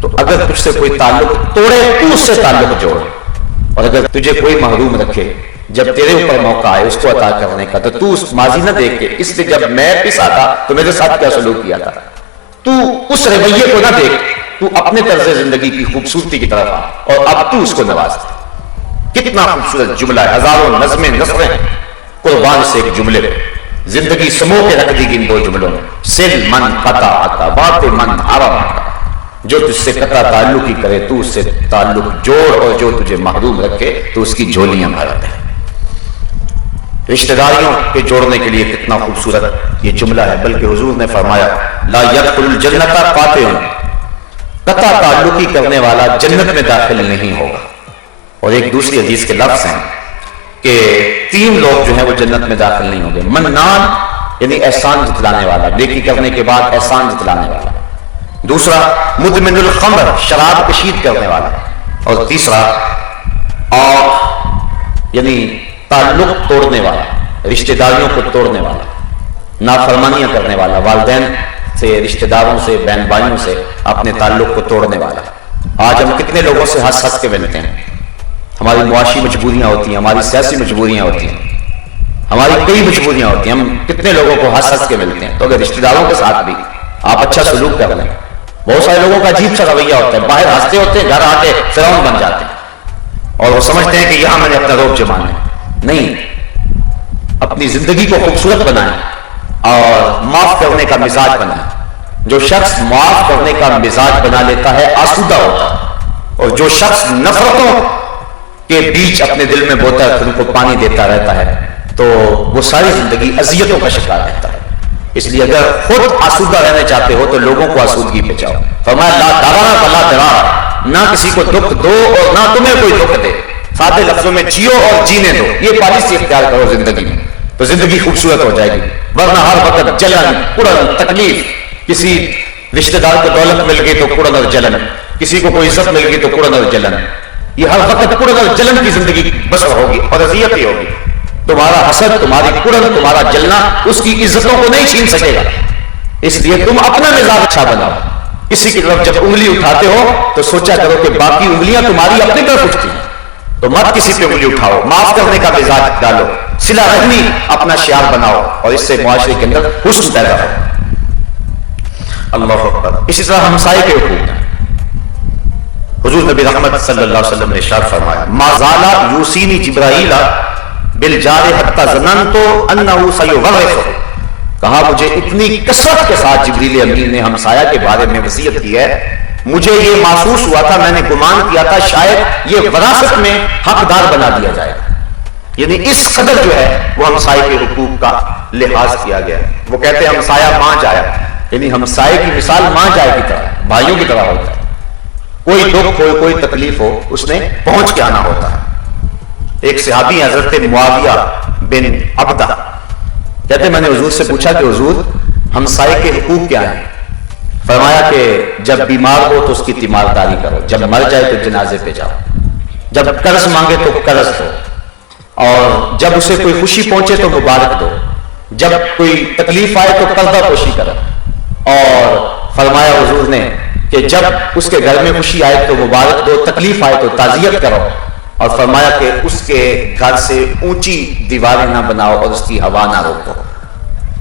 تو اگر تجھ سے کوئی تعلق توڑے تو اس سے تعلق جوڑ, اور اگر تجھے کوئی محروم رکھے جب تیرے اوپر موقع آئے اس کو عطا کرنے کا, تو اس ماضی نہ دیکھ کے اس سے جب میں پسا تھا تو میرے ساتھ کیا سلوک کیا تھا, تو اس رویے کو نہ دیکھ, تو اپنے طرز زندگی کی خوبصورتی کی طرف آ اور اب تو اس کو نواز دے. کتنا خوبصورت جملہ ہے, ہزاروں نظمیں نثریں قربان سے ایک جملے پہ زندگی سمو کے رکھ دی گئی ان دو جملوں میں. سل من قطعک واط من حرمک. جو تجھ سے قطع تعلق ہی کرے تو اس سے تعلق جوڑ, اور جو تجھے محروم رکھے تو اس کی جھولیاں بھر دے. رشتہ داریوں کے جوڑنے کے لیے کتنا خوبصورت یہ جملہ ہے. بلکہ حضور نے فرمایا لا يدخل الجنۃ قاطع, قطع تعلق ہی کرنے والا جنت میں داخل نہیں ہوگا. اور ایک دوسری حدیث کے لفظ ہیں کہ 3 لوگ جو ہیں وہ جنت میں داخل نہیں ہوں گے. منان یعنی احسان جتلانے والا, نیکی کرنے کے بعد احسان جتلانے والا. دوسرا مدمن الخمر، شراب کشید کرنے والا، اور تیسرا یعنی تعلق توڑنے والا، رشتہ داریوں کو توڑنے والا، نافرمانیاں کرنے والا، والدین سے، رشتہ داروں سے، بہن بھائیوں سے اپنے تعلق کو توڑنے والا۔ آج ہم کتنے لوگوں سے ہنس ہنس کے ملتے ہیں، ہماری معاشی مجبوریاں ہوتی ہیں، ہماری سیاسی مجبوریاں ہوتی ہیں، ہماری کئی مجبوریاں ہوتی ہیں، ہم کتنے لوگوں کو ہنس ہنس کے ملتے ہیں۔ تو اگر رشتہ داروں کے ساتھ بھی آپ اچھا سلوک کر لیں، بہت سارے لوگوں کا عجیب سا رویہ ہوتا ہے، باہر ہنستے ہوتے ہیں، گھر آ کے فرعون بن جاتے ہیں، اور وہ سمجھتے ہیں کہ یہاں میں نے اپنا روب جمانا ہے۔ نہیں، اپنی زندگی کو خوبصورت بنائیں اور معاف کرنے کا مزاج بنائیں۔ جو شخص معاف کرنے کا مزاج بنا لیتا ہے آسودہ ہوتا ہے، اور جو شخص نفرتوں کے بیچ اپنے دل میں بوتا ہے، پھر ان کو پانی دیتا رہتا ہے، تو وہ ساری زندگی اذیتوں کا شکار رہتا ہے۔ اس لیے اگر خود آسودہ رہنا چاہتے ہو تو لوگوں کو آسودگی پہ جاؤ۔ فرمایا لا ضرر ولا ضرار، نہ کسی کو دکھ دو اور نہ تمہیں کوئی دکھ دے، سادے لفظوں میں جیو اور جینے دو، یہ پالیسی اختیار کرو زندگی میں، تو زندگی خوبصورت ہو جائے گی۔ ورنہ ہر وقت جلن، کڑن، تکلیف، کسی رشتہ دار کو دولت مل گئی تو کڑن اور جلن، کسی کو کوئی عزت مل گئی تو کڑن اور جلن، یہ ہر وقت کڑن اور جلن کی زندگی بسر ہوگی اور اذیت ہی ہوگی۔ تمہارا حسد، تمہاری کڑن، تمہارا جلنا اس کی عزتوں کو نہیں چھین سکے گا۔ اس لیے تم اپنا مزاج اچھا بناؤ۔ کسی کی طرف جب انگلی اٹھاتے ہو تو سوچا کرو کہ باقی انگلیاں تمہاری اپنی طرف اٹھتی ہیں، تو مت کسی پہ انگلی اٹھاؤ، معاف کرنے کا مزاج ڈالو، صلہ رحمی اپنا شعار بناؤ، اور اس سے معاشرے کے اندر حسن پیدا ہو۔ اللہ اکبر۔ اسی طرح ہمسائے کے حقوق ہیں۔ حضور نبی رحمت صلی اللہ علیہ وسلم نے ارشاد فرمایا ما زال یوصینی جبرائیل بالجار حتی ظننت انہ سیورثہ، کہا مجھے اتنی کثرت کے ساتھ جبریل امین نے ہمسایہ کے بارے میں وصیت کی ہے، مجھے یہ محسوس ہوا تھا، میں نے گمان کیا تھا شاید یہ وراثت میں حقدار بنا دیا جائے گا۔ یعنی اس قدر جو ہے وہ ہمسائے کے حقوق کا لحاظ کیا گیا۔ وہ کہتے ہیں ہمسایہ ماں جایا، یعنی ہمسائے کی مثال ماں جائے کی طرح، بھائیوں کی طرح ہوتا ہے۔ کوئی دکھ ہو، کوئی تکلیف ہو، اس نے پہنچ کے آنا ہوتا ہے۔ ایک صحابی حضرت معاویہ بن عبدہ کہتے ہیں میں نے حضور سے پوچھا کہ حضور ہمسائے کے حقوق کیا ہیں؟ فرمایا کہ جب بیمار ہو تو اس کی تیمارداری کرو، جب مر جائے تو جنازے پہ جاؤ، جب قرض مانگے تو قرض دو، اور جب اسے کوئی خوشی پہنچے تو مبارک دو، جب کوئی تکلیف آئے تو پردہ پوشی کرو، اور فرمایا حضور نے کہ جب اس کے گھر میں خوشی آئے تو مبارک دو، تکلیف آئے تو تعزیت کرو، اور فرمایا کہ اس کے گھر سے اونچی دیواریں نہ بناؤ اور اس کی ہوا نہ روکو۔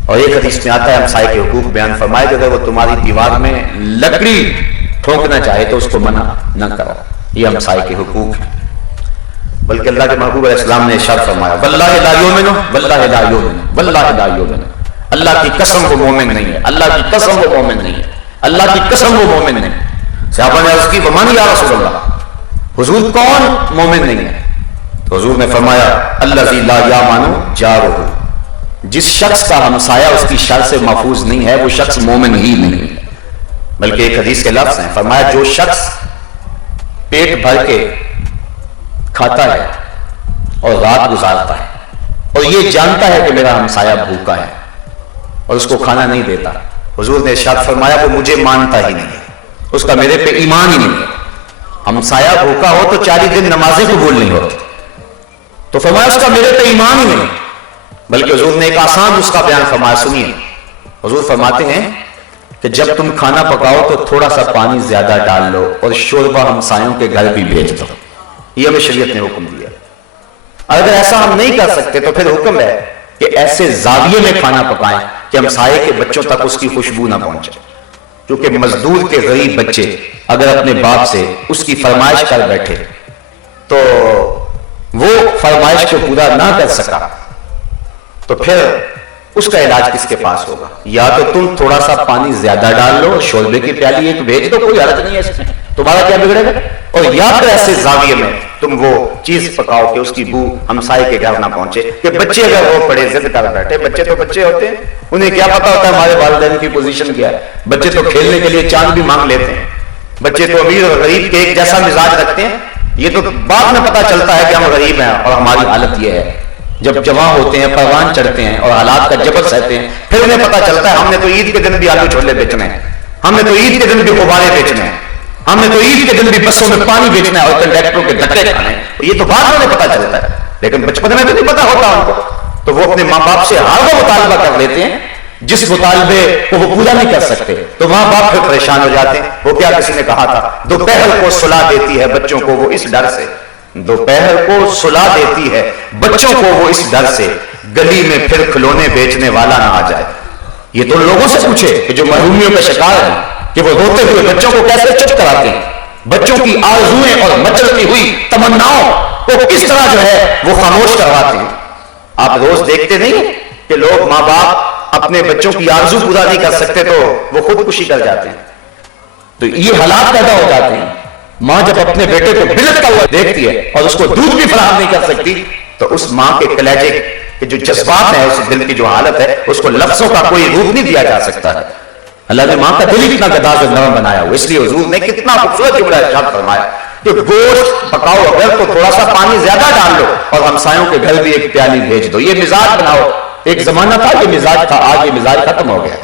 اور ایک حدیث میں آتا ہے ہمسائے کے حقوق بیان فرمائے کہ اگر وہ تمہاری دیوار میں لکڑی ٹھونکنا چاہے تو اس کو منع نہ کرو۔ یہ ہمسائے کے حقوق ہیں۔ بلکہ اللہ کے محبوب علیہ السلام نے ارشاد فرمایا واللہ لا یؤمن واللہ لا یؤمن واللہ لا یؤمن، اللہ کی قسم وہ مومن نہیں ہے، اللہ کی قسم وہ مومن نہیں ہے، اللہ کی قسم وہ مومن نہیں۔ صحابہ نے عرض کی ومن یا رسول اللہ، حضور کون مومن نہیں ہے؟ تو حضور نے فرمایا الذی لا یامن جارہ، جس شخص کا ہمسایہ اس کی شر سے محفوظ نہیں ہے وہ شخص مومن ہی نہیں ہے۔ بلکہ ایک حدیث کے لفظ ہیں، فرمایا جو شخص پیٹ بھر کے کھاتا ہے اور رات گزارتا ہے اور یہ جانتا ہے کہ میرا ہمسایہ بھوکا ہے اور اس کو کھانا نہیں دیتا، حضور نے ارشاد فرمایا وہ مجھے مانتا ہی نہیں ہے، اس کا میرے پہ ایمان ہی نہیں ہے۔ ہمسایہ بھوکا ہو تو 40 دن نمازیں قبول نہیں ہوتی، تو فرمایا اس کا میرے پہ ایمان ہی نہیں۔ بلکہ حضور نے ایک آسان اس کا بیان فرمایا، سنیے۔ حضور فرماتے ہیں کہ جب تم کھانا پکاؤ تو تھوڑا سا پانی زیادہ ڈال لو اور شوربہ ہمسایوں کے گھر بھی بھیج دو، یہ ہمیں شریعت نے حکم دیا۔ اگر ایسا ہم نہیں کر سکتے تو پھر حکم ہے کہ ایسے زاویے میں کھانا پکائیں کہ ہمسائے کے بچوں تک اس کی خوشبو نہ پہنچے، کیونکہ مزدور کے غریب بچے اگر اپنے باپ سے اس کی فرمائش کر بیٹھے تو وہ فرمائش کو پورا نہ کر سکا تو پھر اس کا علاج کس کے پاس ہوگا؟ یا تو تم تھوڑا سا پانی زیادہ ڈال لو، شوربے کی پیالی ایک بھیج دو، کوئی حرج نہیں ہے اس میں، تمہارا کیا بگڑے گا؟ اور یا پھر ایسے زاویے میں تم وہ چیز پکاؤ کہ اس کی بو ہمسائے کے گھر نہ پہنچے۔ کہ بچے اگر وہ پڑے ضد کر بیٹھے، بچے تو بچے ہوتے ہیں، انہیں کیا پتا ہوتا ہے ہمارے والدین کی پوزیشن کیا ہے، بچے تو کھیلنے کے لیے چاند بھی مانگ لیتے ہیں، بچے تو امیر اور غریب کے ایک جیسا مزاج رکھتے ہیں، یہ تو بعد میں پتا چلتا ہے کہ ہم غریب ہیں اور ہماری حالت یہ ہے۔ جب جمع ہوتے ہیں، پروان چڑھتے ہیں اور حالات کا جبر سہتے ہیں، پھر انہیں پتا چلتا ہے ہم نے تو عید کے دن بھی آلو چھولے بیچنے ہیں، ہمیں تو عید کے دن بھی غبارے بیچنے ہیں، ہمیں تو عید کے دن بھی بسوں میں پانی بیچنا ہے اور کنڈکٹروں کے دھکے کھانے ہیں. یہ تو بعد میں پتا چلتا ہے، لیکن بچپن میں تو نہیں پتا ہوتا ان کو. تو وہ اپنے ماں باپ سے ہر وہ مطالبہ کر لیتے ہیں جس مطالبے کو وہ پورا نہیں کر سکتے، تو ماں باپ پھر پریشان ہو جاتے ہیں. وہ کیا کسی نے کہا تھا، دوپہر کو سلا دیتی ہے بچوں کو وہ اس ڈر سے، دوپہر کو سلا دیتی ہے بچوں کو وہ اس ڈر سے، گلی میں پھر کھلونے بیچنے والا نہ آ جائے. یہ تو لوگوں سے پوچھے کہ جو محرومیوں کا شکار ہیں کہ وہ روتے ہوئے بچوں کو کیسے چپ کراتے ہیں، بچوں کی آرزوئیں اور مچلتی ہوئی تمناؤں کو کس طرح جو ہے وہ خاموش کرواتے ہیں. آپ روز دیکھتے نہیں کہ لوگ ماں باپ اپنے بچوں کی آرزو پورا نہیں کر سکتے تو وہ خودکشی کر جاتے ہیں. تو یہ حالات پیدا ہو جاتے ہیں. ماں جب اپنے بیٹے کو بلکتا ہوا دیکھتی ہے اور اس کو دودھ بھی فراہم نہیں کر سکتی تو اس ماں کے کلیجے کے جو جذبات ہیں، اس دل کی جو حالت ہے، اس کو لفظوں کا کوئی روپ نہیں دیا جا سکتا ہے. اللہ نے ماں کا دل اتنا گداز اور نرم بنایا ہوا، اس لیے حضور نے کتنا خوبصورت جملہ ارشاد فرمایا کہ گوشت پکاؤ اگر تو تھوڑا سا پانی زیادہ ڈال لو اور ہمسایوں کے گھر بھی ایک پیالی بھیج دو. یہ مزاج بناؤ. ایک زمانہ تھا یہ مزاج تھا، آج یہ مزاج ختم ہو گیا.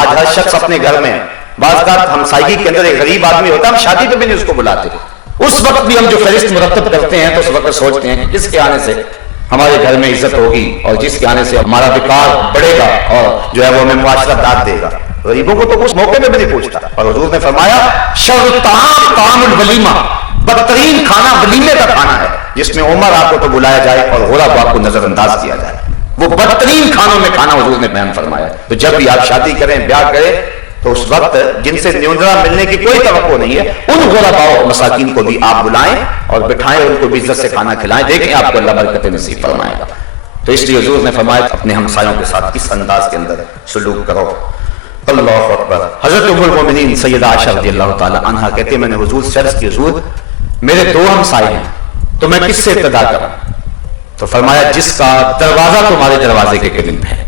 آج ہر شخص اپنے گھر میں، بعض اوقات ہمسائیگی کے اندر ایک غریب آدمی ہوتا ہے، ہم شادی پہ بھی نہیں اس کو بلاتے. اس وقت بھی ہم جو فہرست مرتب کرتے ہیں تو اس وقت سوچتے ہیں کہ جس کے آنے سے ہمارے گھر میں عزت ہوگی اور جس کے آنے سے ہمارا وقار بڑھے گا اور جو ہے وہ ہمیں معاشرت داد دے گا. غریبوں کو تو اس موقع میں بھی نہیں پوچھتا. اور حضور نے فرمایا شر الطعام طعام الولیمہ، بدترین کھانا ولیمے کا کھانا ہے جس میں عمر آپ کو تو بلایا جائے اور غلام آپ کو نظر انداز کیا جائے. وہ بدترین کھانوں میں کھانا حضور نے بیان فرمایا. تو جب بھی آپ شادی کریں، بیاہ کریں، تو اس وقت جن سے نیوندرا ملنے کی کوئی توقع نہیں ہے ان غرباء اور مساکین کو بھی آپ بلائیں اور بٹھائیں، ان کو بھی عزت سے کھانا کھلائیں. دیکھیں آپ کو اللہ برکت نصیب فرمائے گا. تو اس لیے حضور نے فرمایا اپنے ہمسایوں کے ساتھ اس انداز کے اندر سلوک کرو. اللہ اکبر. حضرت ام المومنین سیدہ عائشہ رضی اللہ تعالی عنہا کہتے ہیں میں نے حضور سے عرض کی حضور میرے دو ہمسائے ہیں تو میں کس سے ابتدا کروں؟ تو فرمایا جس کا دروازہ تمہارے دروازے کے قریب ہے.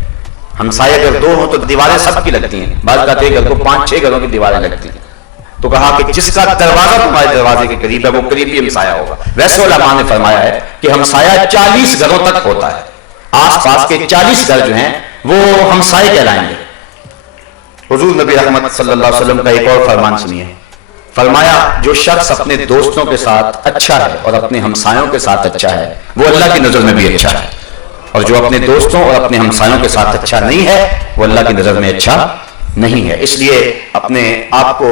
ہمسائے اگر دو ہوں تو دیواریں سب کی لگتی ہیں، بعض کہتے ہیں گھر کو 5-6 گھروں کی دیواریں لگتی ہیں. تو کہا کہ جس کا دروازہ تمہارے دروازے کے قریب ہے وہ قریبی ہمسایہ ہوگا. ویسے علماء نے فرمایا ہے کہ ہمسایہ 40 گھروں تک ہوتا ہے. آس پاس کے 40 گھر جو ہیں وہ ہمسائے کہلائیں گے. حضور نبی رحمت صلی اللہ علیہ وسلم کا ایک اور فرمان سنیے. فرمایا جو شخص اپنے دوستوں کے ساتھ اچھا ہے اور اپنے ہمسایوں کے ساتھ اچھا ہے وہ اللہ کی نظر میں بھی اچھا ہے، اور جو اپنے دوستوں اور اپنے ہمسایوں کے ساتھ اچھا نہیں ہے وہ اللہ کی نظر میں اچھا نہیں ہے. اس لیے اپنے آپ کو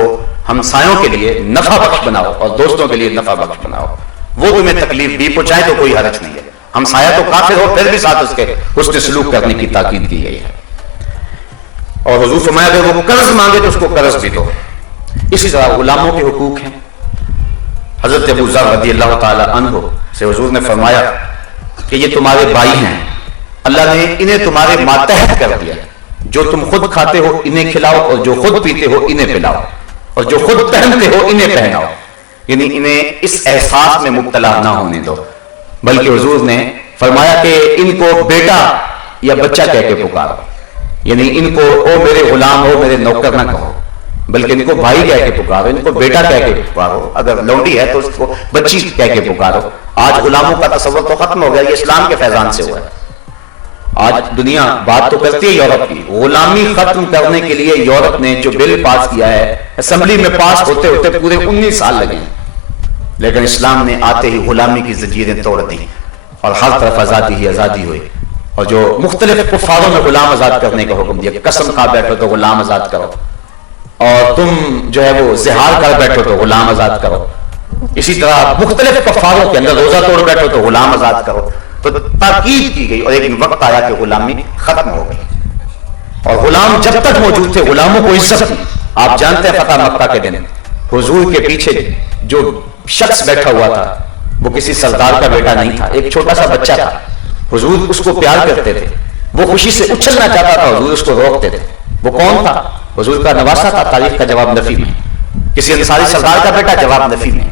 ہمسایوں کے لیے نفع بخش بناؤ اور دوستوں کے لیے نفع بخش بناؤ. وہ تمہیں تکلیف بھی پہنچائے تو کوئی حرج نہیں ہے. ہمسایہ تو کافر ہو پھر بھی ساتھ اس کے حسن سلوک کرنے کی تاکید کی گئی ہے. اور حضور فرمایا اگر وہ قرض مانگے تو اس کو قرض بھی دو. اسی طرح غلاموں کے حقوق ہیں. حضرت ابو ذر رضی اللہ تعالی عنہ سے حضور نے فرمایا کہ یہ تمہارے بھائی ہیں، اللہ نے انہیں تمہارے ماتحت کر دیا. جو تم خود کھاتے ہو انہیں کھلاؤ اور جو خود پیتے ہو انہیں پلاؤ اور جو خود پہنتے ہو انہیں پہناؤ. یعنی انہیں اس احساس میں مبتلا نہ ہونے دو. بلکہ حضور نے فرمایا کہ ان کو بیٹا یا بچہ کہہ کے پکارو. یعنی ان کو او میرے غلام ہو میرے نوکر نہ کہو، بلکہ ان کو بھائی کہہ کے پکارو، ان کو بیٹا کہہ کے پکارو. اگر لونڈی ہے تو اس کو بچی کہہ کے پکارو. آج غلاموں کا تصور تو ختم ہو گیا، یہ اسلام کے فیضان سے ہوا ہے. آج دنیا بات تو کرتی ہے یورپ کی. غلامی ختم کرنے کے لیے یورپ نے جو بل پاس کیا ہے اسمبلی میں پاس ہوتے ہوتے پورے 19 سال لگے، لیکن اسلام نے آتے ہی غلامی کی زنجیریں توڑ دی اور ہر طرف آزادی ہی آزادی ہوئی. اور جو مختلف کفاروں میں غلام آزاد کرنے کا حکم دیا، قسم کھا بیٹھو تو غلام آزاد کرو، اور تم جو ہے وہ زہار کر بیٹھو تو غلام آزاد کرو. اسی طرح مختلف کفاروں کے اندر روزہ توڑ بیٹھو تو غلام آزاد کرو. تو تاکید کی گئی اور ایک وقت آیا کہ غلامی ختم ہو گئی. اور غلام جب تک موجود تھے غلاموں کو عزت تھی. آپ جانتے ہیں فتح مکہ کے دن حضور کے پیچھے جو شخص بیٹھا ہوا تھا وہ کسی سردار کا بیٹا نہیں تھا، ایک چھوٹا سا بچہ تھا. حضور اس کو پیار کرتے تھے، وہ خوشی سے اچھلنا چاہتا تھا، حضور اس کو روکتے تھے. وہ کون تھا؟ حضور کا نواسا تھا. تاریخ کا جواب نفی میں. کسی انصاری سردار کا بیٹا؟ جواب نفی میں.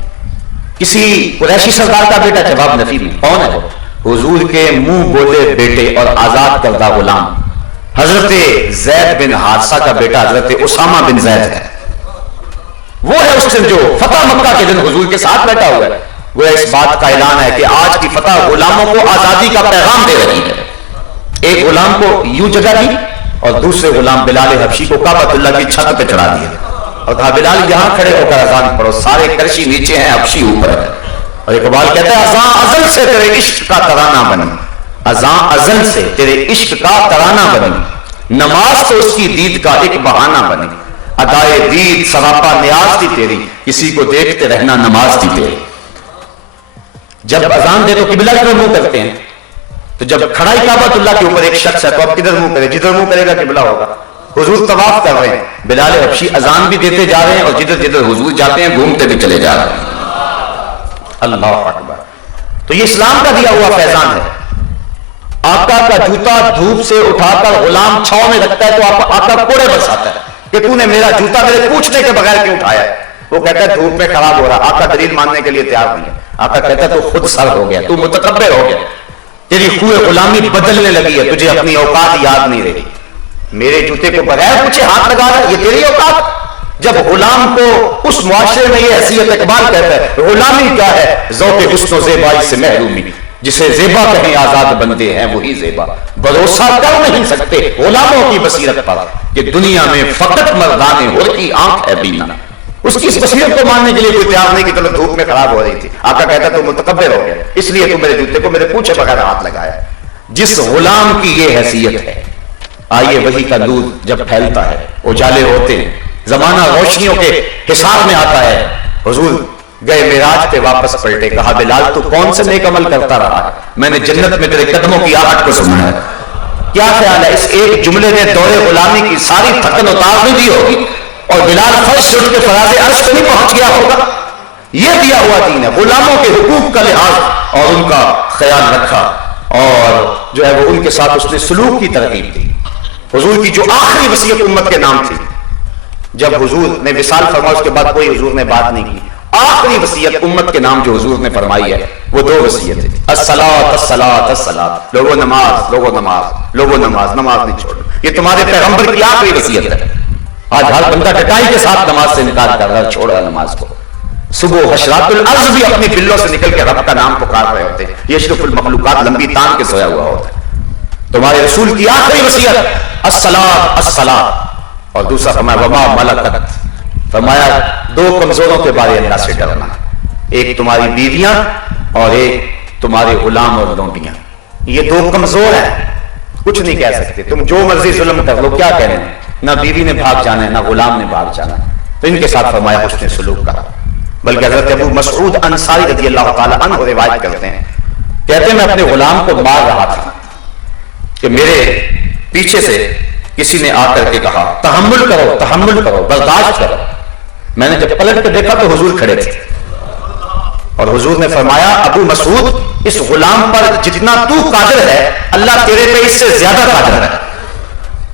کسی قریشی سردار کا بیٹا؟ جواب نفی میں. کون ہے وہ؟ حضور کے منہ بولے بیٹے اور آزاد کردہ غلام حضرت زید بن حارثہ کا بیٹا حضرت اسامہ بن زید ہے. وہ ہے اس دن جو فتح مکہ کے دن حضور کے ساتھ بیٹھا ہوا ہے. وہ اس بات کا اعلان ہے کہ آج کی فتح غلاموں کو آزادی کا پیغام دے رہی ہے. ایک غلام کو یوں جگہ دی اور دوسرے غلام بلال حبشی کو کعبۃ اللہ کی چھت پہ چڑھا دیا. اور کہا بلال یہاں کھڑے ہو کر اذان پڑھو، سارے کرشی نیچے ہیں، حبشی اوپر ہے۔ اور اقبال کہتا ہے اذان ازل سے تیرے عشق کا ترانہ بنی، اذان ازل سے تیرے عشق کا ترانہ بنی، نماز تو اس کی دید کا ایک بہانہ بنی، ادائے دید سراپا نیاز تھی تیری، کسی کو دیکھتے رہنا نماز تھی تیری۔ جب اذان دے تو قبلہ کی طرف منہ کرتے ہیں، تو جب کھڑائی کعبۃ اللہ کے اوپر ایک شخص ہے تو اب کدھر منہ کرے؟ جدھر منہ کرے گا قبلہ ہوگا۔ حضور طواف کر رہے ہیں، بلال حبشی اذان بھی دیتے جا رہے ہیں اور جدھر جدھر حضور جاتے ہیں گھومتے بھی چلے جا رہے ہیں۔ اللہ اکبر۔ تو یہ اسلام کا دیا ہوا فیضان ہے۔ آقا کا جوتا دھوپ سے اٹھا کر غلام چھاؤں میں رکھتا ہے تو آقا کوڑے برساتا ہے کہ تو نے میرا جوتا میرے پوچھنے کے بغیر کیوں اٹھایا ہے؟ وہ کہتا ہے دھوپ میں خراب ہو رہا۔ آقا دلیل ماننے کے لیے تیار نہیں ہے۔ آقا کہتا ہے تو خود سر ہو گیا، تو متکبر ہو گیا، تیری خوئے غلامی بدلنے لگی ہے، تجھے اپنی اوقات یاد نہیں رہی، میرے جوتے کو بغیر پوچھے ہاتھ لگا رہا ہے، یہ تیری اوقات؟ جب غلام کو اس معاشرے میں یہ حیثیت، اقبال کہتا ہے غلامی کیا ہے؟ ذوق حسن و زیبائی سے محرومی، جسے زیبا کہیں آزاد بندے ہیں وہی زیبا، بھروسہ کر نہیں سکتے غلاموں کی بصیرت پر کہ دنیا میں فقط مردان حر کی آنکھ ہے بینا۔ اس کی اس بصیرت کو ماننے کے لیے کوئی تیار نہیں کہ چلو دھوپ میں خراب ہو رہی تھی۔ آقا کہتا تو متکبر ہو گیا، اس لیے تو میرے جوتے کو میرے پوچھے بغیر ہاتھ لگایا۔ جس غلام کی یہ حیثیت ہے، آئیے وحی کا نور جب پھیلتا ہے، اجالے ہوتے ہیں، زمانہ روشنیوں کے حصار میں آتا ہے، حضور گئے معراج پہ واپس پلٹے، کہا بلال تو کون سے نیک عمل کرتا رہا ہے؟ میں نے جنت میں تیرے قدموں کی آہٹ کو سنا ہے۔ کیا خیال ہے اس ایک جملے نے دور غلامی کی ساری تھکن اتار نہیں دی ہوگی؟ اور بلال فرش سے اٹھ کے فراز عرش پہ نہیں پہنچ گیا ہوگا؟ یہ دیا ہوا دین ہے، غلاموں کے حقوق کا لحاظ اور ان کا خیال رکھا، اور جو ہے وہ ان کے ساتھ اس نے سلوک کی ترغیب دی۔ حضور کی جو آخری وصیت امت کے نام تھی، جب حضور نے وصال فرمایا اس کے بعد کوئی حضور نے بات نہیں کی، آخری وصیت امت کے نام جو حضور نے فرمائی ہے وہ دو وصیت ہے، الصلاۃ الصلاۃ الصلاۃ، لوگوں نماز، لوگوں نماز، لوگوں نماز، نماز نہیں چھوڑو۔ یہ تمہارے پیغمبر کی آخری وصیت ہے۔ آج ہر بندہ ڈٹائی کے ساتھ نماز سے انکار کر رہا ہے، چھوڑ رہا ہے نماز کو۔ صبح حشرات الارض بھی اپنی بلوں سے نکل کے رب کا نام پکار رہے ہوتے ہیں، یہ اشرف المخلوقات لمبی تان کے سویا ہوا ہوتا ہے۔ تمہارے رسول کی آخری وصیت الصلاۃ الصلاۃ، اور دوسرا فرمایا وما ملکت، فرمایا دو کمزوروں کے بارے اللہ سے ڈرنا، ایک تمہاری بیویاں اور ایک تمہارے غلام اور لونڈیاں۔ یہ دو کمزور ہیں، کچھ نہیں کہہ سکتے، تم جو مرضی ظلم کر لو، کیا کہنے، نہ بیوی نے بھاگ جانا ہے نہ غلام نے بھاگ جانا ہے، تو ان کے ساتھ فرمایا حسن سلوک کرا۔ بلکہ حضرت ابو مسعود انصاری رضی اللہ تعالی عنہ روایت کرتے ہیں، کہتے ہیں میں اپنے غلام کو مار رہا تھا کہ میرے پیچھے سے کسی نے آ کر کے کہا تحمل کرو تحمل کرو، برداشت کرو۔ میں نے جب پلٹ کے دیکھا تو حضور کھڑے تھے، اور حضور نے فرمایا ابو مسعود اس غلام پر جتنا تو قادر ہے اللہ تیرے پہ اس سے زیادہ قادر ہے۔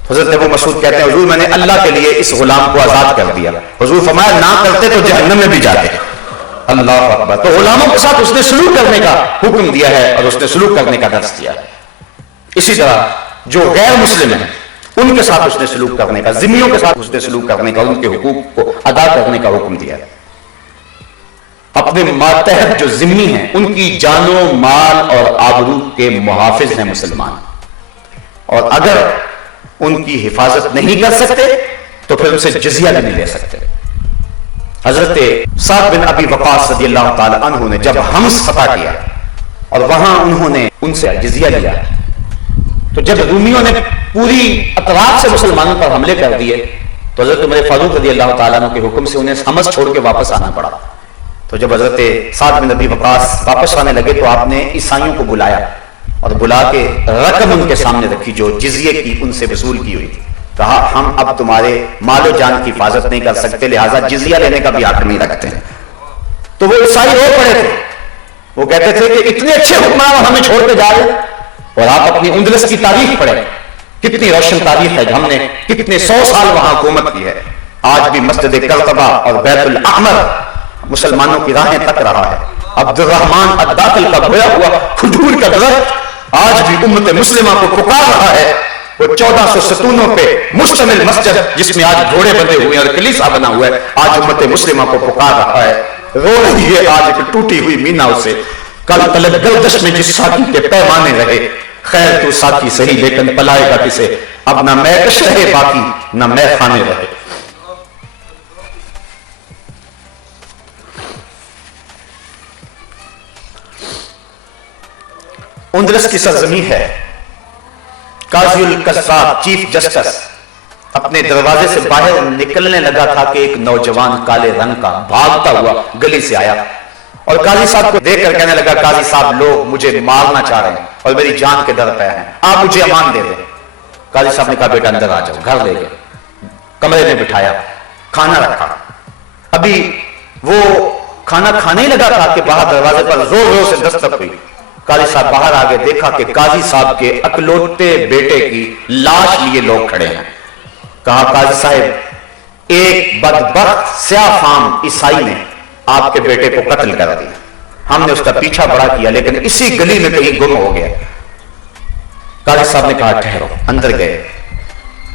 حضرت ابو مسعود کہتے ہیں حضور میں نے اللہ کے لیے اس غلام کو آزاد کر دیا۔ حضور فرمایا نہ کرتے تو جہنم میں بھی جاتے۔ اللہ اکبر۔ تو غلاموں کے ساتھ اس نے سلوک کرنے کا حکم دیا ہے اور اس نے سلوک کرنے کا درس دیا ہے۔ اسی طرح جو غیر مسلم ہیں ان کے ساتھ اس نے سلوک کرنے کا، ذمیوں کے ساتھ اس نے سلوک کرنے کا، ان کے حقوق کو ادا کرنے کا حکم دیا ہے۔ اپنے ماتحت جو ذمی ہیں ان کی جان و مال اور آبرو کے محافظ ہیں مسلمان، اور اگر ان کی حفاظت نہیں کر سکتے تو پھر ان سے جزیہ بھی نہیں لے سکتے۔ حضرت سعد بن ابی وقاص رضی اللہ تعالی عنہ نے جب حمص فتح کیا اور وہاں انہوں نے ان سے جزیہ لیا، تو جب رومیوں نے پوری اطراف سے مسلمانوں پر حملے کر دیے تو حضرت عمر فاروق رضی اللہ تعالیٰ عنہ کے حکم سے انہیں حمص چھوڑ کے واپس آنا پڑا۔ تو جب حضرت سعد بن ابی وقاص واپس آنے لگے تو آپ نے عیسائیوں کو بلایا اور بلا کے رقم ان کے سامنے رکھی جو جزیے کی ان سے وصول کی ہوئی تھی۔ کہا ہم اب تمہارے مال و جان کی حفاظت نہیں کر سکتے، لہٰذا جزیہ لینے کا بھی حق نہیں رکھتے ہیں۔ تو وہ عیسائی رو پڑے تھے، وہ کہتے تھے کہ اتنے اچھے حکمران ہمیں چھوڑ کے جا رہے ہیں۔ اور آپ اپنی اندلس کی تاریخ پڑھیں، کتنی روشن تاریخ ہے، ہم نے کتنے 100 سال وہاں حکومت کی ہے۔ آج بھی مسجد قرطبہ اور بیت الاحمر مسلمانوں کی راہیں تک رہا ہے۔ عبد الرحمن الداخل کا بویا ہوا کھجور کا درخت آج بھی امت مسلمہ کو پکار رہا ہے۔ وہ 1400 ستونوں پہ مشتمل مسجد جس میں آج گھوڑے بندے ہوئے اور کلیسا بنا ہوا ہے، آج امت مسلمہ کو پکار رہا ہے۔ رو رہی ہے آج ایک ٹوٹی ہوئی مینا اسے، کل طلب گردش میں جس ساکی کے پیمانے رہے، خیر تو ساکی صحیح لیکن پلائے گا کسے، اب نہ میں کش رہے باقی نہ میں خانے رہے۔ اندلس کی سرزمین ہے، قاضی القضات چیف جسٹس اپنے دروازے سے باہر نکلنے لگا تھا کہ ایک نوجوان کالے رنگ کا بھاگتا ہوا گلی سے آیا اور قاضی صاحب کو دیکھ کر کہنے لگا قاضی صاحب لوگ مجھے مارنا چاہ رہے ہیں اور میری جان کے در پہ ہیں، آپ مجھے امان دے دیں۔ قاضی صاحب نے کہا بیٹا اندر آ جاؤ، گھر لے گئے، کمرے میں بٹھایا، کھانا رکھا۔ ابھی وہ کھانا کھانے ہی لگا تھا کہ باہر دروازے پر زور زور سے دستک ہوئی۔ قاضی صاحب باہر آگے دیکھا کہ قاضی صاحب کے اکلوتے بیٹے کی لاش لیے لوگ کھڑے ہیں۔ کہا قاضی صاحب ایک بدبخت سیاہ فام عیسائی نے آپ کے بیٹے کو قتل کر دیا، ہم نے اس کا پیچھا بڑا کیا لیکن اسی گلی میں کہیں گم ہو گیا۔ قاضی صاحب نے کہا ٹھہرو، اندر گئے،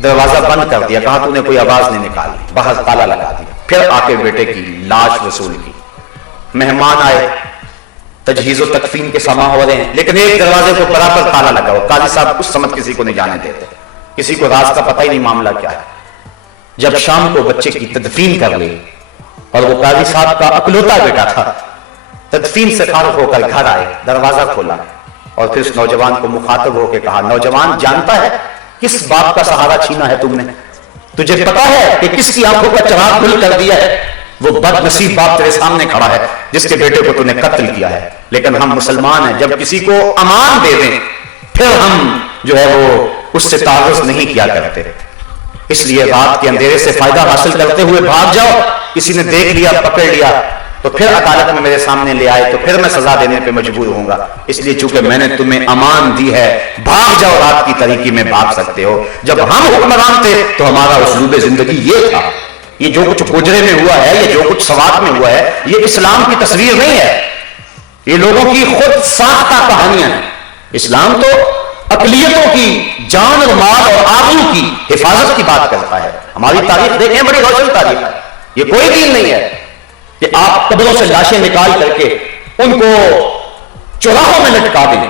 دروازہ بند کر دیا، کہا تو نے کوئی آواز نہیں نکالی، باہر تالا لگا دیا، پھر آ کے بیٹے کی لاش وصول کی۔ مہمان آئے، تجہیز و تکفین کے سامان ہو رہے ہیں، لیکن ایک دروازے کو برابر تالا لگا ہوا۔ قاضی صاحب اس سمت کسی کو نہیں جانے دیتے، کسی کو راز کا پتہ ہی نہیں معاملہ کیا ہے۔ جب شام کو بچے کی تدفین کر لی اور وہ قاضی صاحب کا اکلوتا بیٹا تھا، تدفین سے فارغ ہو کر گھر آئے، دروازہ کھولا اور پھر اس نوجوان کو مخاطب ہو کے کہا نوجوان جانتا ہے کس باپ کا سہارا چھینا ہے تم نے؟ تجھے پتا ہے کہ کس کی آنکھوں کا چراغ گل کر دیا ہے؟ وہ بد نصیب باپ تیرے سامنے کھڑا ہے جس کے بیٹے کو تو نے قتل کیا ہے۔ لیکن ہم مسلمان ہیں، جب کسی کو امان دے دیں پھر ہم جو ہے وہ اس سے تعرض نہیں کیا کرتے، اس لیے رات کے اندھیرے سے فائدہ حاصل کرتے ہوئے بھاگ جاؤ، کسی نے دیکھ لیا پکڑ لیا تو پھر عدالت میں میرے سامنے لے آئے تو پھر میں سزا دینے پہ مجبور ہوں گا، اس لیے چونکہ میں نے تمہیں امان دی ہے بھاگ جاؤ، رات کی تاریکی میں بھاگ سکتے ہو۔ جب ہم حکمران تھے تو ہمارا اسلوب زندگی یہ تھا۔ یہ جو کچھ گجرے میں ہوا ہے، یہ جو کچھ سوات میں ہوا ہے، یہ اسلام کی تصویر نہیں ہے، یہ لوگوں کی خود ساختہ کہانیاں ہیں۔ اسلام تو اقلیتوں کی جان اور مال اور آبرو کی حفاظت کی بات کرتا ہے۔ ہماری تاریخ دیکھیں، بڑی روشن تاریخ ہے، یہ کوئی دین نہیں ہے کہ آپ قبروں سے لاشیں نکال کر کے ان کو چوراہوں میں لٹکا دیں۔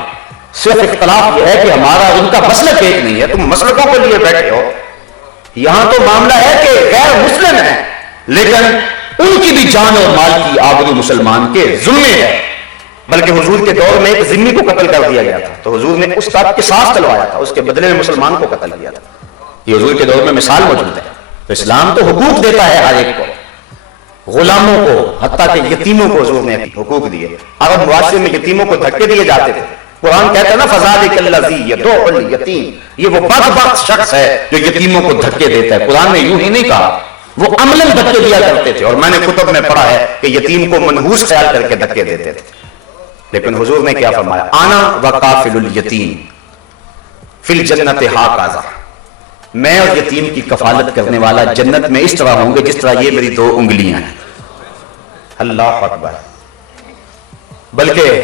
صرف اختلاف یہ ہے کہ ہمارا ان کا مسلک ایک نہیں ہے، تم مسلکوں کے لیے بیٹھے ہو، یہاں تو معاملہ ہے کہ غیر مسلم ہیں لیکن ان کی بھی جان اور مال کی آبرو مسلمان کے ذمے ہے۔ بلکہ حضور کے دور میں ایک ذمہ کو قتل کر دیا گیا تھا تو حضور نے اس کا قصاص چلوایا تھا، اس کے بدلے میں مسلمان کو قتل کیا تھا۔ یہ حضور کے دور میں مثال موجود ہے۔ تو اسلام تو حقوق دیتا ہے ہر ایک کو، غلاموں کو، حتیٰ کہ یتیموں کو حضور نے حقوق دیے۔ عرب معاشرے میں یتیموں کو دھکے دیے جاتے تھے، قرآن کہتا ہے نا فذالک الذی یدعو الیتیم، یہ وہ بدبخت شخص ہے جو یتیموں کو دھکے دیتا ہے۔ قرآن نے یوں ہی نہیں کہا، وہ عملاً دھکے دیا کرتے تھے، اور میں نے کتب میں پڑھا ہے کہ یتیم کو منحوس خیال کر کے دھکے دیتے تھے۔ لیکن حضور نے کیا فرمایا؟ انا وکافل الیتیم فی الجنت ہاکذا، میں اور یتیم کی کفالت کرنے والا جنت میں اس طرح ہوں گے جس طرح یہ میری دو انگلیاں ہیں۔ اللہ اکبر۔ بلکہ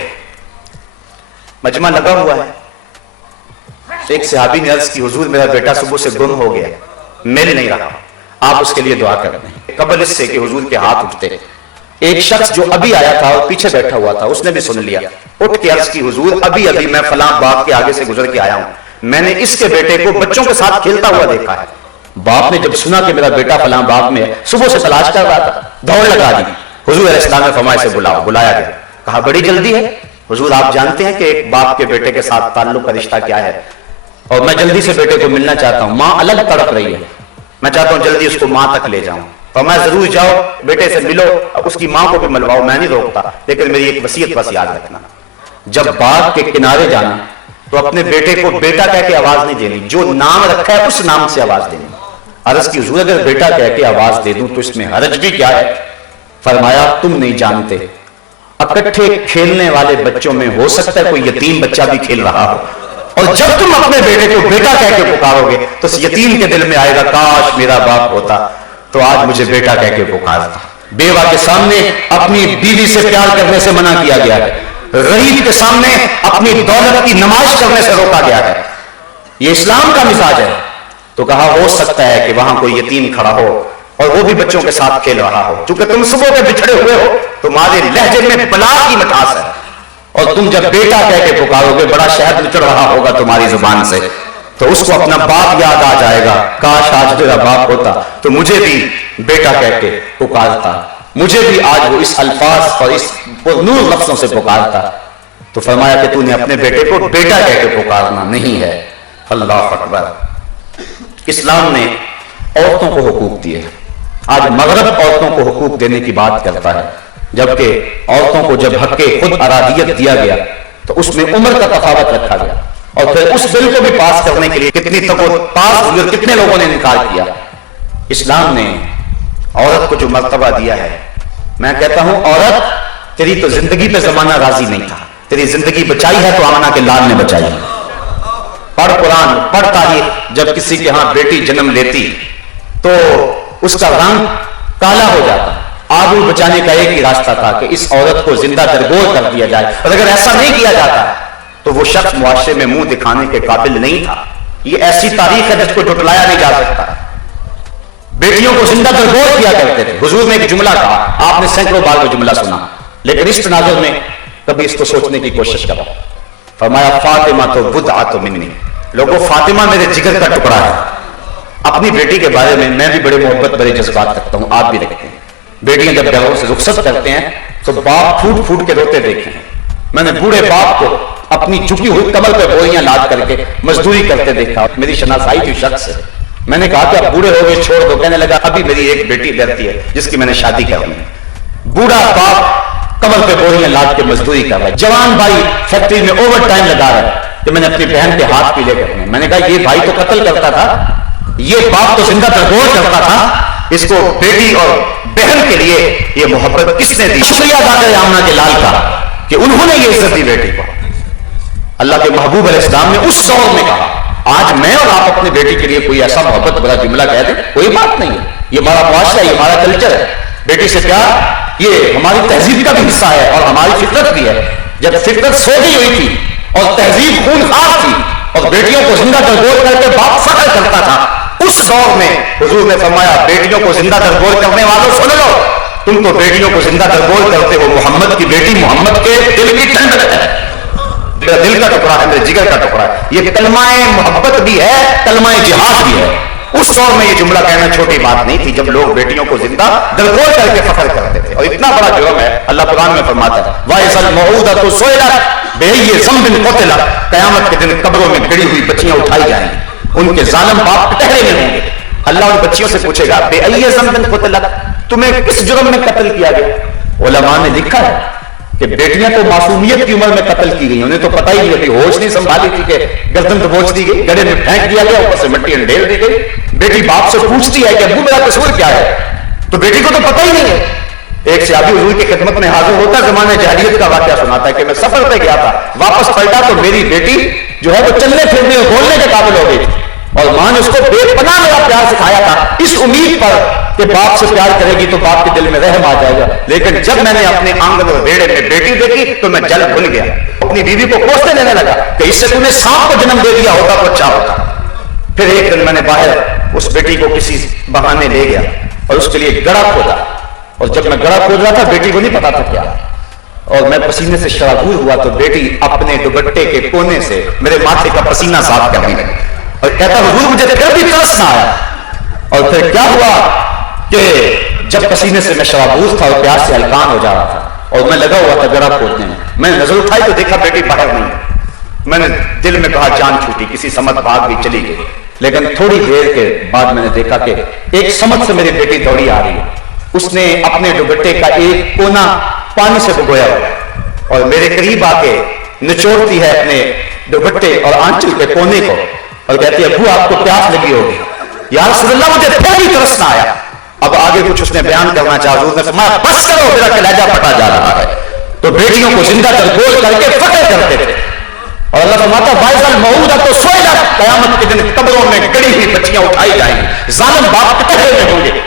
مجمع لگا ہوا ہے، ایک صحابی نے عرض کی حضور میرا بیٹا صبح سے گم ہو گیا، مل نہیں رہا، آپ اس کے لیے دعا کر دیں۔ قبل اس سے کہ حضور کے ہاتھ اٹھتے، ایک شخص جو ابھی آیا تھا اور پیچھے بیٹھا ہوا تھا اس نے بھی سن لیا، اٹھ کے عرض کی حضور ابھی میں فلاں باغ کے آگے سے گزر کے آیا ہوں، میں نے اس کے بیٹے کو بچوں کے ساتھ کھیلتا ہوا دیکھا ہے۔ باپ نے جب سنا کہ میرا بیٹا فلاں باغ میں صبح سے تلاش کر رہا تھا، دوڑ لگا دی۔ حضور علیہ السلام نے فرمایا سے بلایا گیا، کہا بڑی جلدی ہے حضور، آپ جانتے ہیں کہ ایک باپ کے بیٹے کے ساتھ تعلق کا رشتہ کیا ہے، اور میں جلدی سے بیٹے کو ملنا چاہتا ہوں، ماں الگ تڑپ رہی ہے، میں چاہتا ہوں جلدی اس کو ماں تک لے جاؤں۔ اور میں ضرور جاؤ، بیٹے سے ملو، اس کی ماں کو بھی ملواؤ، میں نہیں روکتا، لیکن میری ایک وصیت بس یاد رکھنا، جب باغ کے کنارے جانا تو اپنے بیٹے کو بیٹا کہہ کے آواز نہیں دینی، جو نام رکھا ہے اس نام سے آواز دینی۔ عرض کی حضور اگر بیٹا کہہ کے آواز دے دوں تو اس میں حرج بھی کیا ہے؟ فرمایا تم نہیں جانتے، اکٹھے کھیلنے والے بچوں میں ہو سکتا ہے کوئی یتیم بچہ بھی کھیل رہا ہو، اور جب تم اپنے بیٹے کو بیٹا کہہ کے پکارو گے تو اس یتیم کے دل میں آئے گا کاش میرا باپ ہوتا تو آج مجھے بیٹا کہہ کے پکارتا۔ بیوہ کے سامنے اپنی بیوی سے پیار کرنے سے منع کیا گیا ہے، غریب کے سامنے اپنی دولت کی نمائش کرنے سے روکا گیا ہے، یہ اسلام کا مزاج ہے۔ تو کہا ہو سکتا ہے کہ وہاں کوئی یتیم کھڑا ہو اور وہ بھی بچوں کے ساتھ کھیل رہا ہو، چونکہ تم صبح کے بچھڑے ہوئے ہو تمہارے لہجے میں بلا کی مٹھاس ہے، اور تم جب بیٹا کہہ کے پکارو گے بڑا شہد نچڑ رہا ہوگا تمہاری زبان سے، تو اس کو اپنا باپ یاد آ جائے گا، کاش آج میرا باپ ہوتا تو مجھے بھی بیٹا کہہ کے پکارتا، مجھے بھی آج وہ اس الفاظ اور اس نور لفظوں سے پکارتا۔ تو فرمایا کہ تو نے اپنے بیٹے کو بیٹا کہہ کے پکارنا نہیں ہے۔ اللہ اکبر۔ اسلام نے عورتوں کو حقوق دیے۔ آج مغرب عورتوں کو حقوق دینے کی بات کرتا ہے، جبکہ عورتوں کو جب حق خود ارادیت دیا گیا تو اس میں عمر کا تفاوت رکھا گیا، اور پھر اس بل کو بھی پاس کرنے کے لیے کتنی تک پاس ہوئی اور کتنے لوگوں نے انکار کیا۔ اسلام نے عورت کو جو مرتبہ دیا ہے، میں کہتا ہوں عورت تیری تو زندگی پہ زمانہ راضی نہیں تھا، تیری زندگی بچائی ہے تو آمنہ کے لال نے بچائی ہے۔ پڑھ قرآن، پڑھ تاریخ، جب کسی کے ہاں بیٹی جنم لیتی تو اس کا رنگ کالا ہو جاتا۔ آبرو بچانے کا ایک ہی راستہ تھا کہ اس عورت کو زندہ درگور کر دیا جائے، اور اگر ایسا نہیں کیا جاتا تو وہ شخص معاشرے میں منہ دکھانے کے قابل نہیں تھا۔ یہ ایسی تاریخ ہے جس کو جھٹلایا نہیں جا سکتا۔ بیٹیوں کو زندہ درگور کیا کرتے تھے۔ حضور نے ایک جملہ کہا، آپ نے سینکڑوں بار وہ جملہ سنا، لیکن اس تناظر میں کبھی اس کو سوچنے کی کوشش کرو۔ فرمایا فاطمہ تو بدعۃ منی، لوگوں فاطمہ میرے جگر کا ٹکڑا ہے۔ اپنی بیٹی کے بارے میں بھی بڑے محبت بڑے جذبات رکھتا ہوں، آپ بھی رکھتے ہیں۔ بیٹیاں جب گھروں سے رخصت کرتے ہیں تو باپ پھوٹ پھوٹ کے روتے دیکھے ہیں۔ میں نے بوڑھے باپ کو اپنی جھکی ہوئی کمر پہ بوریاں لاد کر کے مزدوری کرتے دیکھا۔ میری شناسائی تھی شخص سے، میں نے کہا کہ اب بوڑھے ہو گئے چھوڑ دو، کہنے لگا ابھی میری ایک بیٹی ڈرتی ہے جس کی میں نے شادی کرنی ہے۔ بوڑھا باپ کمر پہ بوریاں لاد کے مزدوری کر رہا ہے، جوان بھائی فیکٹری میں اوور ٹائم لگا رہا ہے، کہ میں نے اپنی بہن کے ہاتھ پیلے کرنے۔ میں نے کہا یہ بھائی تو قتل کرتا تھا، یہ باپ تو زندہ درگور کرتا تھا، اس کو بیٹی اور بہن کے لیے یہ محبت کس نے دی؟ شکریہ ادا کرے آمنہ کے لال کا کہ انہوں نے یہ عزت دی بیٹی کو۔ اللہ کے محبوب علیہ السلام نے اس دور میں کہا، آج میں اور آپ اپنے بیٹی کے لیے کوئی ایسا محبت بڑا جملہ کہہ دیں، کوئی بات نہیں ہے، یہ ہمارا معاشرہ ہے، یہ ہمارا کلچر ہے۔ بیٹی سے پیار یہ ہماری تہذیب کا بھی حصہ ہے اور ہماری فطرت بھی ہے۔ جب فطرت سو گئی ہوئی تھی اور تہذیب خون خار تھی اور بیٹیوں کو زندہ درگور کر کے باپ فخر کرتا تھا، اس دور میں حضور نے فرمایا بیٹیوں کو زندہ درگور کرنے والوں سن لو، تم تو بیٹیوں کو زندہ درگور کرتے ہو، محمد کی بیٹی محمد کے دل کی ٹھنڈک ہے، میرا دل کا ٹکڑا ہے، میرے جگر کا ٹکڑا ہے۔ یہ کلمہ محبت بھی ہے، کلمہ جہاد بھی ہے۔ اس دور میں یہ جملہ کہنا چھوٹی بات نہیں تھی جب لوگ بیٹیوں کو زندہ درگور کر کے فخر کرتے تھے، اور اتنا بڑا جرم ہے۔ اللہ قرآن میں فرماتا ہے وَإِذَا الْمَوْءُودَةُ سُئِلَتْ بِأَيِّ ذَنبٍ قُتِلَتْ، قیامت کے دن قبروں میں گڑی ہوئی بچیاں اٹھائی جائیں گی، ان کے ظالم باپ ٹہرے میں ہوں گے۔ اللہ ان بچیوں سے پوچھے گا بِأَيِّ ذَنبٍ قُتِلَتْ، تمہیں کس جرم میں قتل کیا گیا؟ علماء نے لکھا ہے کہ بیٹیاں تو معصومیت کی عمر میں قتل کی گئی، انہیں تو پتہ ہی نہیں، ہوش نہیں سنبھالی تھی کہ گردن دبوچ دی گئی، گڑھے میں پھینک دیا گیا، اوپر سے مٹی انڈیل دی گئی۔ بیٹی باپ سے پوچھتی ہے کہ ابو میرا قصور کیا ہے، تو بیٹی کو تو پتہ ہی نہیں ہے۔ ایک صحابی حضور کی خدمت میں حاضر ہوتا ہے، زمانے جاہلیت کا واقعہ سناتا ہے کہ میں سفر پہ گیا تھا، واپس پلٹا تو میری بیٹی جو ہے وہ چلنے پھرنے اور بولنے کے قابل ہو گئی تھی، اور ماں نے اس کو بے پناہ میرا پیار سکھایا تھا، اس امید پر کہ باپ سے پیار کرے گی تو باپ کے دل میں رحم آ جائے گا۔ لیکن جب میں نے اپنے آنگن اور بیڑے میں بیٹی دیکھی تو میں جل بھن گیا، اپنی بیوی کو کوسنے دینے لگا کہ اس سے تم نے سانپ کو جنم دے دیا ہوتا تو اچھا ہوتا۔ پھر ایک دن میں نے باہر اس بیٹی کو کسی بہانے لے گیا اور اس کے لیے گڑھا کھودا، اور جب میں گڑھا کھود رہا تھا بیٹی کو نہیں پتا تھا کیا، اور میں پسینے سے شرابور ہوا تو بیٹی اپنے دوپٹے کے کونے سے میرے ماتھے کا پسینہ صاف کرنے لگی اور کہتا حضور مجھے کبھی ترس نہ آیا۔ اور پھر کیا ہوا کہ جب پسینے سے میں شرابور تھا اور پیاس سے ہلکان ہو جا رہا تھا اور میں لگا ہوا تھا گڑھا کھودنے میں نے نظر اٹھائی تو دیکھا بیٹی باہر نہیں ہے۔ میں نے دل میں کہا جان چھوٹی، کسی سمت بھاگ بھی چلی گئی، لیکن تھوڑی دیر کے بعد میں نے دیکھا کہ ایک سمت سے میری بیٹی دوڑی آ رہی ہے، اس نے اپنے دوپٹے کا ایک کونا پانی سے بھگویا ہوا اور میرے قریب آ کے نچوڑتی ہے اپنے دوپٹے اور آنچل کے کونے کو اور کہتی ہے ابو آپ کو پیاس لگی ہوگی۔ یا رسول اللہ مجھے پھر بھی ترس نہ آیا۔ اب آگے کچھ اس نے بیان کرنا چاہا، حضور نے فرمایا بس کرو میرا کلیجہ پھٹا جا رہا ہے۔ تو بیٹیوں کو زندہ درگور کر کے فخر کرتے تھے، اور اللہ فرماتا وَإِذَا الْمَوْءُودَةُ سُئِلَتْ، قیامت کے دن قبروں میں گڑی ہوئی بچیاں اٹھائی جائیں گی، ظالم باپ ٹہرے میں ہوں گے۔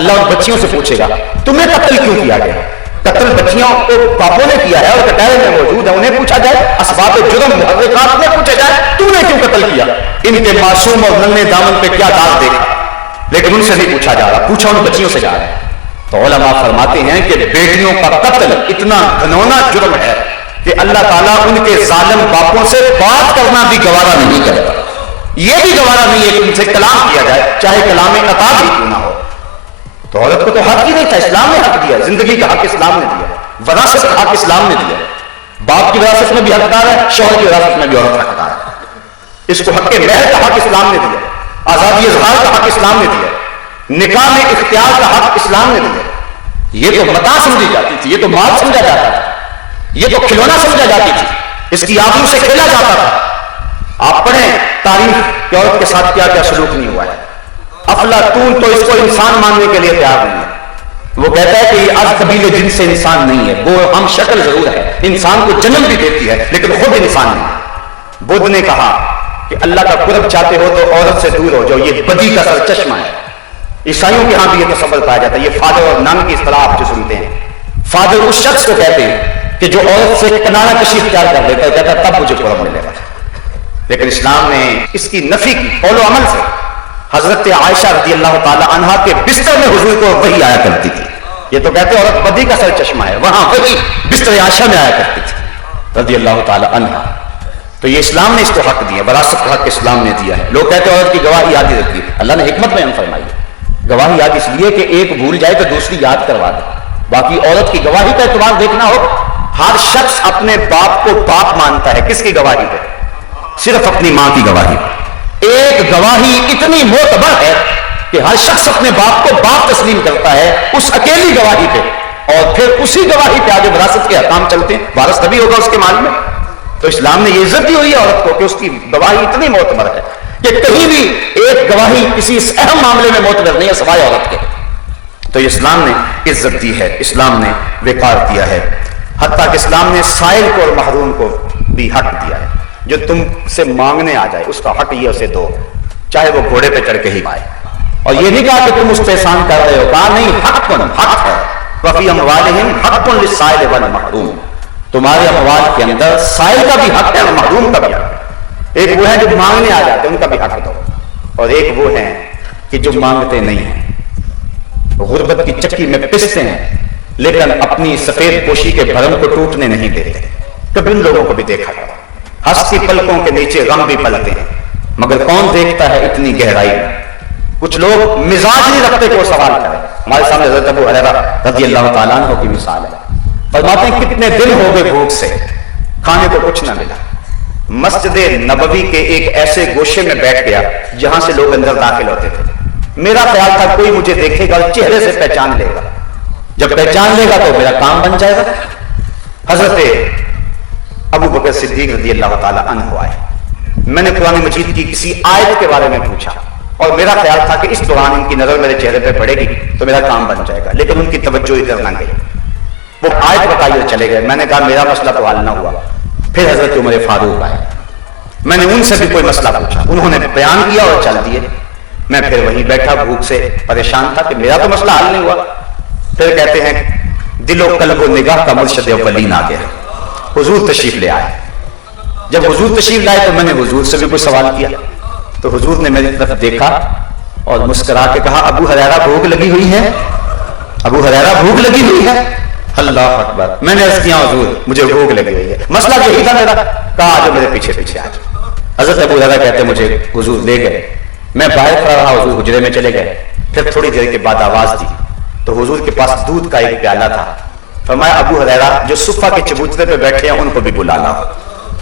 اللہ ان بچیوں سے پوچھے گا تمہیں قتل کیوں کیا گیا؟ قتل بچیوں کو باپوں نے کیا ہے اور کٹہرے میں موجود ہے، انہیں پوچھا جائے، اسباب جرم محرکات میں پوچھا جائے تو نے کیوں قتل کیا؟ ان کے معصوم اور ننھے دامن پہ کیا داغ دیکھا؟ لیکن ان سے نہیں پوچھا جا رہا، پوچھا ان بچیوں سے جا رہا ہے۔ تو علماء فرماتے ہیں کہ بیٹیوں کا قتل اتنا گھنونا جرم ہے کہ اللہ تعالیٰ ان کے ظالم باپوں سے بات کرنا بھی گوارا نہیں کرتا، یہ بھی گوارا نہیں ہے کہ ان سے کلام کیا جائے، چاہے کلام عطا بھی کیوں نہ ہو۔ تو عورت کو تو حق ہی نہیں تھا، اسلام نے حق دیا، زندگی کا حق اسلام نے دیا، وراثت کا حق اسلام نے دیا۔ باپ کی وراثت میں بھی حقدار ہے، شوہر کی وراثت میں بھی عورت حقدار ہے. اس کو حق مہر کا حق اسلام نے دیا، آزادی اظہار کا حق اسلام نے دیا، نکاح میں اختیار کا حق اسلام نے دیا. یہ تو متاع سمجھی جاتی تھی، یہ تو مال سمجھا جاتا تھا، یہ تو کھلونا سمجھا جاتی تھی، اس کی آبرو سے کھیلا جاتا تھا. آپ پڑھیں تاریخ کہ عورت کے ساتھ کیا کیا سلوک نہیں ہوا ہے. افلاطون تو اس کو انسان ماننے کے لیے تیار نہیں ہے. وہ کہتا ہے کہ یہ از قبیل جن سے انسان نہیں ہے. وہ ہم شکل ضرور ہے، انسان کو جنم بھی دیتی ہے لیکن خود انسان نہیں ہے. بدھ نے کہا کہ اللہ کا قرب چاہتے ہو تو عورت سے دور ہو جاؤ، یہ بدی کا سرچشمہ ہے. عیسائیوں کے ہاں بھی یہ تصور پایا جاتا ہے. یہ فادر اور نان کی اصطلاح آپ جو سنتے ہیں، فادر اس شخص کو کہتے ہیں کہ جو عورت سے کنارہ کشی اختیار کر لیتا ہے، کہتا ہے تب مجھے قرب ملے گا. لیکن اسلام نے اس کی نفی کی قول و عمل سے. حضرت عائشہ رضی اللہ تعالی عنہا کے بستر میں حضور کو وحی آیا کرتی تھی. یہ تو کہتے ہیں عورت بدی کا سر چشمہ ہے، وہاں وحی بستر عائشہ میں آیا کرتی تھی رضی اللہ تعالی عنہا. تو یہ اسلام نے اس کو حق دیا، وراثت کا حق اسلام نے دیا ہے. لوگ کہتے ہیں عورت کی گواہی یاد ہی رکھتی ہے. اللہ نے حکمت بیان فرمائی ہے گواہی یاد اس لیے کہ ایک بھول جائے تو دوسری یاد کروا دے. باقی عورت کی گواہی کا اعتبار دیکھنا ہو، ہر شخص اپنے باپ کو باپ مانتا ہے. کس کی گواہی پہ؟ صرف اپنی ماں کی گواہی. ایک گواہی اتنی معتبر ہے کہ ہر شخص اپنے باپ کو باپ تسلیم کرتا ہے اس اکیلی گواہی پہ، اور پھر اسی گواہی پہ آگے وراثت کے احکام چلتے ہیں. وارث تبھی ہوگا اس کے مال میں. تو اسلام نے یہ عزت دی ہوئی ہے عورت کو کہ اس کی گواہی اتنی معتبر ہے کہ کہیں بھی ایک گواہی کسی اہم معاملے میں معتبر نہیں ہے سوائے عورت کے. تو اسلام نے عزت دی ہے، اسلام نے وقار دیا ہے. حتیٰ کہ اسلام نے سائل کو اور محروم کو بھی حق دیا ہے. جو تم سے مانگنے آ جائے اس کا حق یہ اسے دو، چاہے وہ گھوڑے پہ چڑھ کے ہی آئے. اور یہ نہیں کہا کہ تم اس پہ احسان کر رہے ہو، کہا نہیں، حق ہے. وفی اموالہم حق للسائل والمحروم. تمہارے اموال کے اندر سائل کا بھی حق ہے اور محروم کا بھی حق ہے. ایک وہ ہے جو مانگنے آ جاتے ہیں، ان کا بھی حق دو، اور ایک وہ ہیں کہ جو مانگتے نہیں ہیں، غربت کی چکی میں پستے ہیں لیکن اپنی سفید پوشی کے بھرم کو ٹوٹنے نہیں دیتے. کبھی ان لوگوں کو بھی دیکھا تھا، ہنستی پلکوں کے نیچے غم بھی پلتے ہیں، مگر کون دیکھتا ہے اتنی گہرائی میں. کچھ لوگ مزاج نہیں رکھتے کہ وہ سوال کریں. ہمارے سامنے حضرت ابو ہریرہ رضی اللہ تعالیٰ عنہ کی مثال ہے. فرماتے ہیں کتنے دن ہو گئے بھوک سے، کھانے کو کچھ نہ ملا. مسجد نبوی کے ایک ایسے گوشے میں بیٹھ گیا جہاں سے لوگ اندر داخل ہوتے تھے. میرا خیال تھا کوئی مجھے دیکھے گا اور چہرے سے پہچان لے گا، جب پہچان لے گا تو میرا کام بن جائے گا. حضرت ابو بکر صدیق رضی اللہ تعالی عنہ آئے. میں نے قرآن مجید کی کسی آیت کے بارے میں پوچھا اور میرا خیال تھا کہ اس دوران ان کی نظر میرے چہرے پہ پڑے گی تو میرا کام بن جائے گا، لیکن ان کی توجہ ادھر نہ گئی. وہ آیت بتائی اور چلے گئے. میں نے کہا میرا مسئلہ تو حل نہ ہوا. پھر حضرت عمر فاروق آئے. میں نے ان سے بھی کوئی مسئلہ پوچھا، انہوں نے بیان کیا اور چل دیے. میں پھر وہیں بیٹھا بھوک سے پریشان تھا کہ میرا تو مسئلہ حل نہیں ہوا. پھر کہتے ہیں دل و قلب و نگاہ کا مرشد اولین آ گیا، حضور تشریف لے آئے. جب حضور تشریف لائے تو میں نے حضور سے بھی کوئی سوال کیا تو حضور نے میری طرف دیکھا اور مسکرا کے کہا ابو ہریرہ بھوک لگی ہوئی ہے، ابو ہریرہ بھوک لگی ہوئی ہے. اللہ اکبر. میں نے عرض کیا حضور مجھے بھوک لگی ہوئی ہے، مسئلہ یہی تھا میرا. کہا جو میرے پیچھے پیچھے آ جائے. حضرت ابو ہریرہ کہتے مجھے حضور لے گئے. میں باہر کھڑا رہا، حضور حجرے میں چلے گئے. پھر تھوڑی دیر کے بعد آواز دی تو حضور کے پاس دودھ کا ایک پیالہ تھا. فرمایا ابو ہریرہ جو صفہ کے چبوترے پہ بیٹھے ہیں ان کو بھی بلا لاؤ.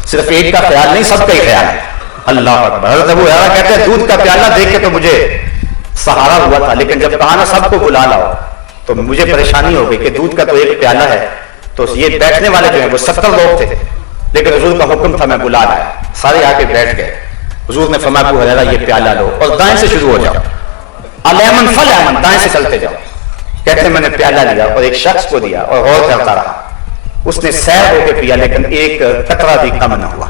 صرف ایک کا خیال نہیں، سب کا ہی خیال ہے. اللہ اکبر. حضرت ابو ہریرہ کہتے ہیں دودھ کا پیالہ دیکھ کے تو مجھے سہارا ہوا تھا، لیکن جب کہا نا سب کو بلا لاؤ تو مجھے پریشانی ہو گئی کہ دودھ کا تو ایک پیالہ ہے، تو یہ بیٹھنے والے جو ہیں وہ 70 لوگ تھے، لیکن حضور کا حکم تھا میں بلا لایا. سارے آ کے بیٹھ گئے. حضور نے فرمایا ابو ہریرہ یہ پیالہ لو اور دائیں سے شروع ہو جاؤ، الیمن فلیمن، دائیں سے چلتے جاؤ. کہتے ہیں میں نے پیالہ لیا اور ایک شخص کو دیا اور غور کرتا رہا. اس نے سیر ہو کے پیا لیکن ایک قطرہ بھی کم نہ ہوا.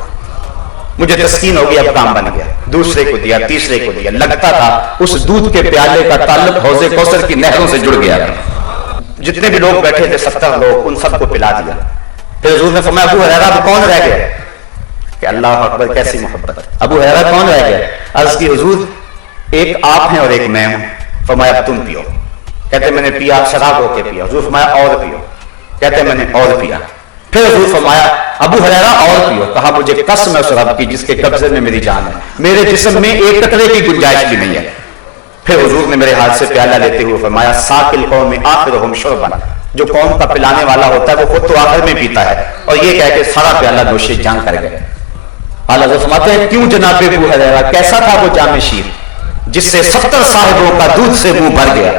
مجھے تسکین ہو گئی، اب کام بن گیا. دوسرے کو دیا، تیسرے کو دیا. لگتا تھا اس دودھ کے پیالے کا تعلق حوض کوثر کی نہروں سے جڑ گیا. جتنے بھی لوگ بیٹھے تھے 70 لوگ، ان سب کو پلا دیا. پھر حضور نے فرمایا ابو ہریرہ اب کون رہ گیا؟ کہ اللہ اکبر کیسی محبت. ابو ہریرہ کون رہ گیا؟ عرض کی حضور ایک آپ ہیں اور ایک میں ہوں. فرمایا اب تم پیو. کہتے میں نے پیا، شراب ہو کے پیا. حضور فرمایا اور پیو. کہتے میں نے اور پیا. پھر حضور فرمایا ابو ہریرہ اور پیو. کہا مجھے قسم ہے اس رب کی جس کے قبضے میں میری جان ہے، میرے جسم میں ایک قطرے کی گنجائش بھی نہیں ہے. پھر حضور نے میرے ہاتھ سے پیالہ لیتے ہوئے فرمایا ساقی القوم آخرہم شربا، جو قوم کا پلانے والا ہوتا ہے وہ خود تو آخر میں پیتا ہے اور یہ کہہ کے سارا پیالہ نوش جان کر گئے۔ اعلیٰ حضرت فرماتے ہیں کیوں جناب ابو ہریرہ، کیسا تھا وہ جام شیر جس سے 70 صاحبوں کا دودھ سے منہ بھر گیا۔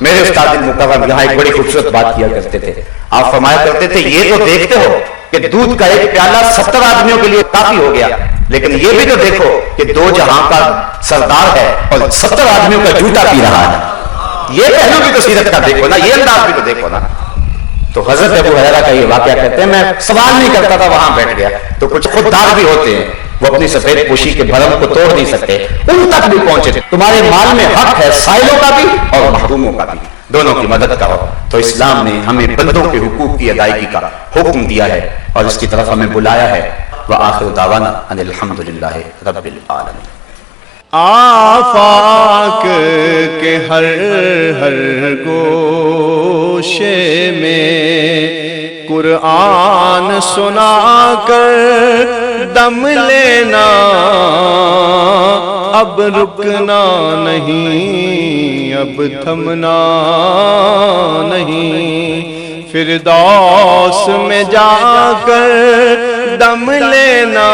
میرے استاد المکرم یہاں ایک بڑی خوبصورت بات کیا کرتے تھے، آپ فرمایا کرتے تھے یہ تو دیکھتے ہو کہ دودھ کا ایک پیالہ 70 آدمیوں کے لیے کافی ہو گیا، لیکن یہ بھی تو دیکھو کہ 2 جہاں کا سردار ہے اور 70 آدمیوں کا جوتا پی رہا ہے۔ یہ پہلو بھی تو سیرت کا دیکھو نا، یہ انداز بھی تو دیکھو نا۔ تو حضرت ابو ہریرہ کا یہ واقعہ کہتے ہیں میں سوال نہیں کرتا تھا، وہاں بیٹھ گیا۔ تو کچھ خوددار بھی ہوتے ہیں، وہ اپنی سفید پوشی کے بھرم کو توڑ نہیں سکتے، ان تک بھی پہنچے تھے۔ تمہارے مال میں حق ہے سائلوں کا بھی اور محروموں کا بھی، دونوں کی مدد کرو۔ تو اسلام نے ہمیں بندوں کے حقوق کی ادائیگی کا حکم دیا ہے اور اس کی طرف ہمیں بلایا ہے۔ وآخر دعوانا ان الحمدللہ رب العالمین۔ آفاق کے ہر گوشے میں قرآن سنا کر دم لینا، اب رکنا نہیں، اب تھمنا نہیں، فردوس میں جا کر دم لینا۔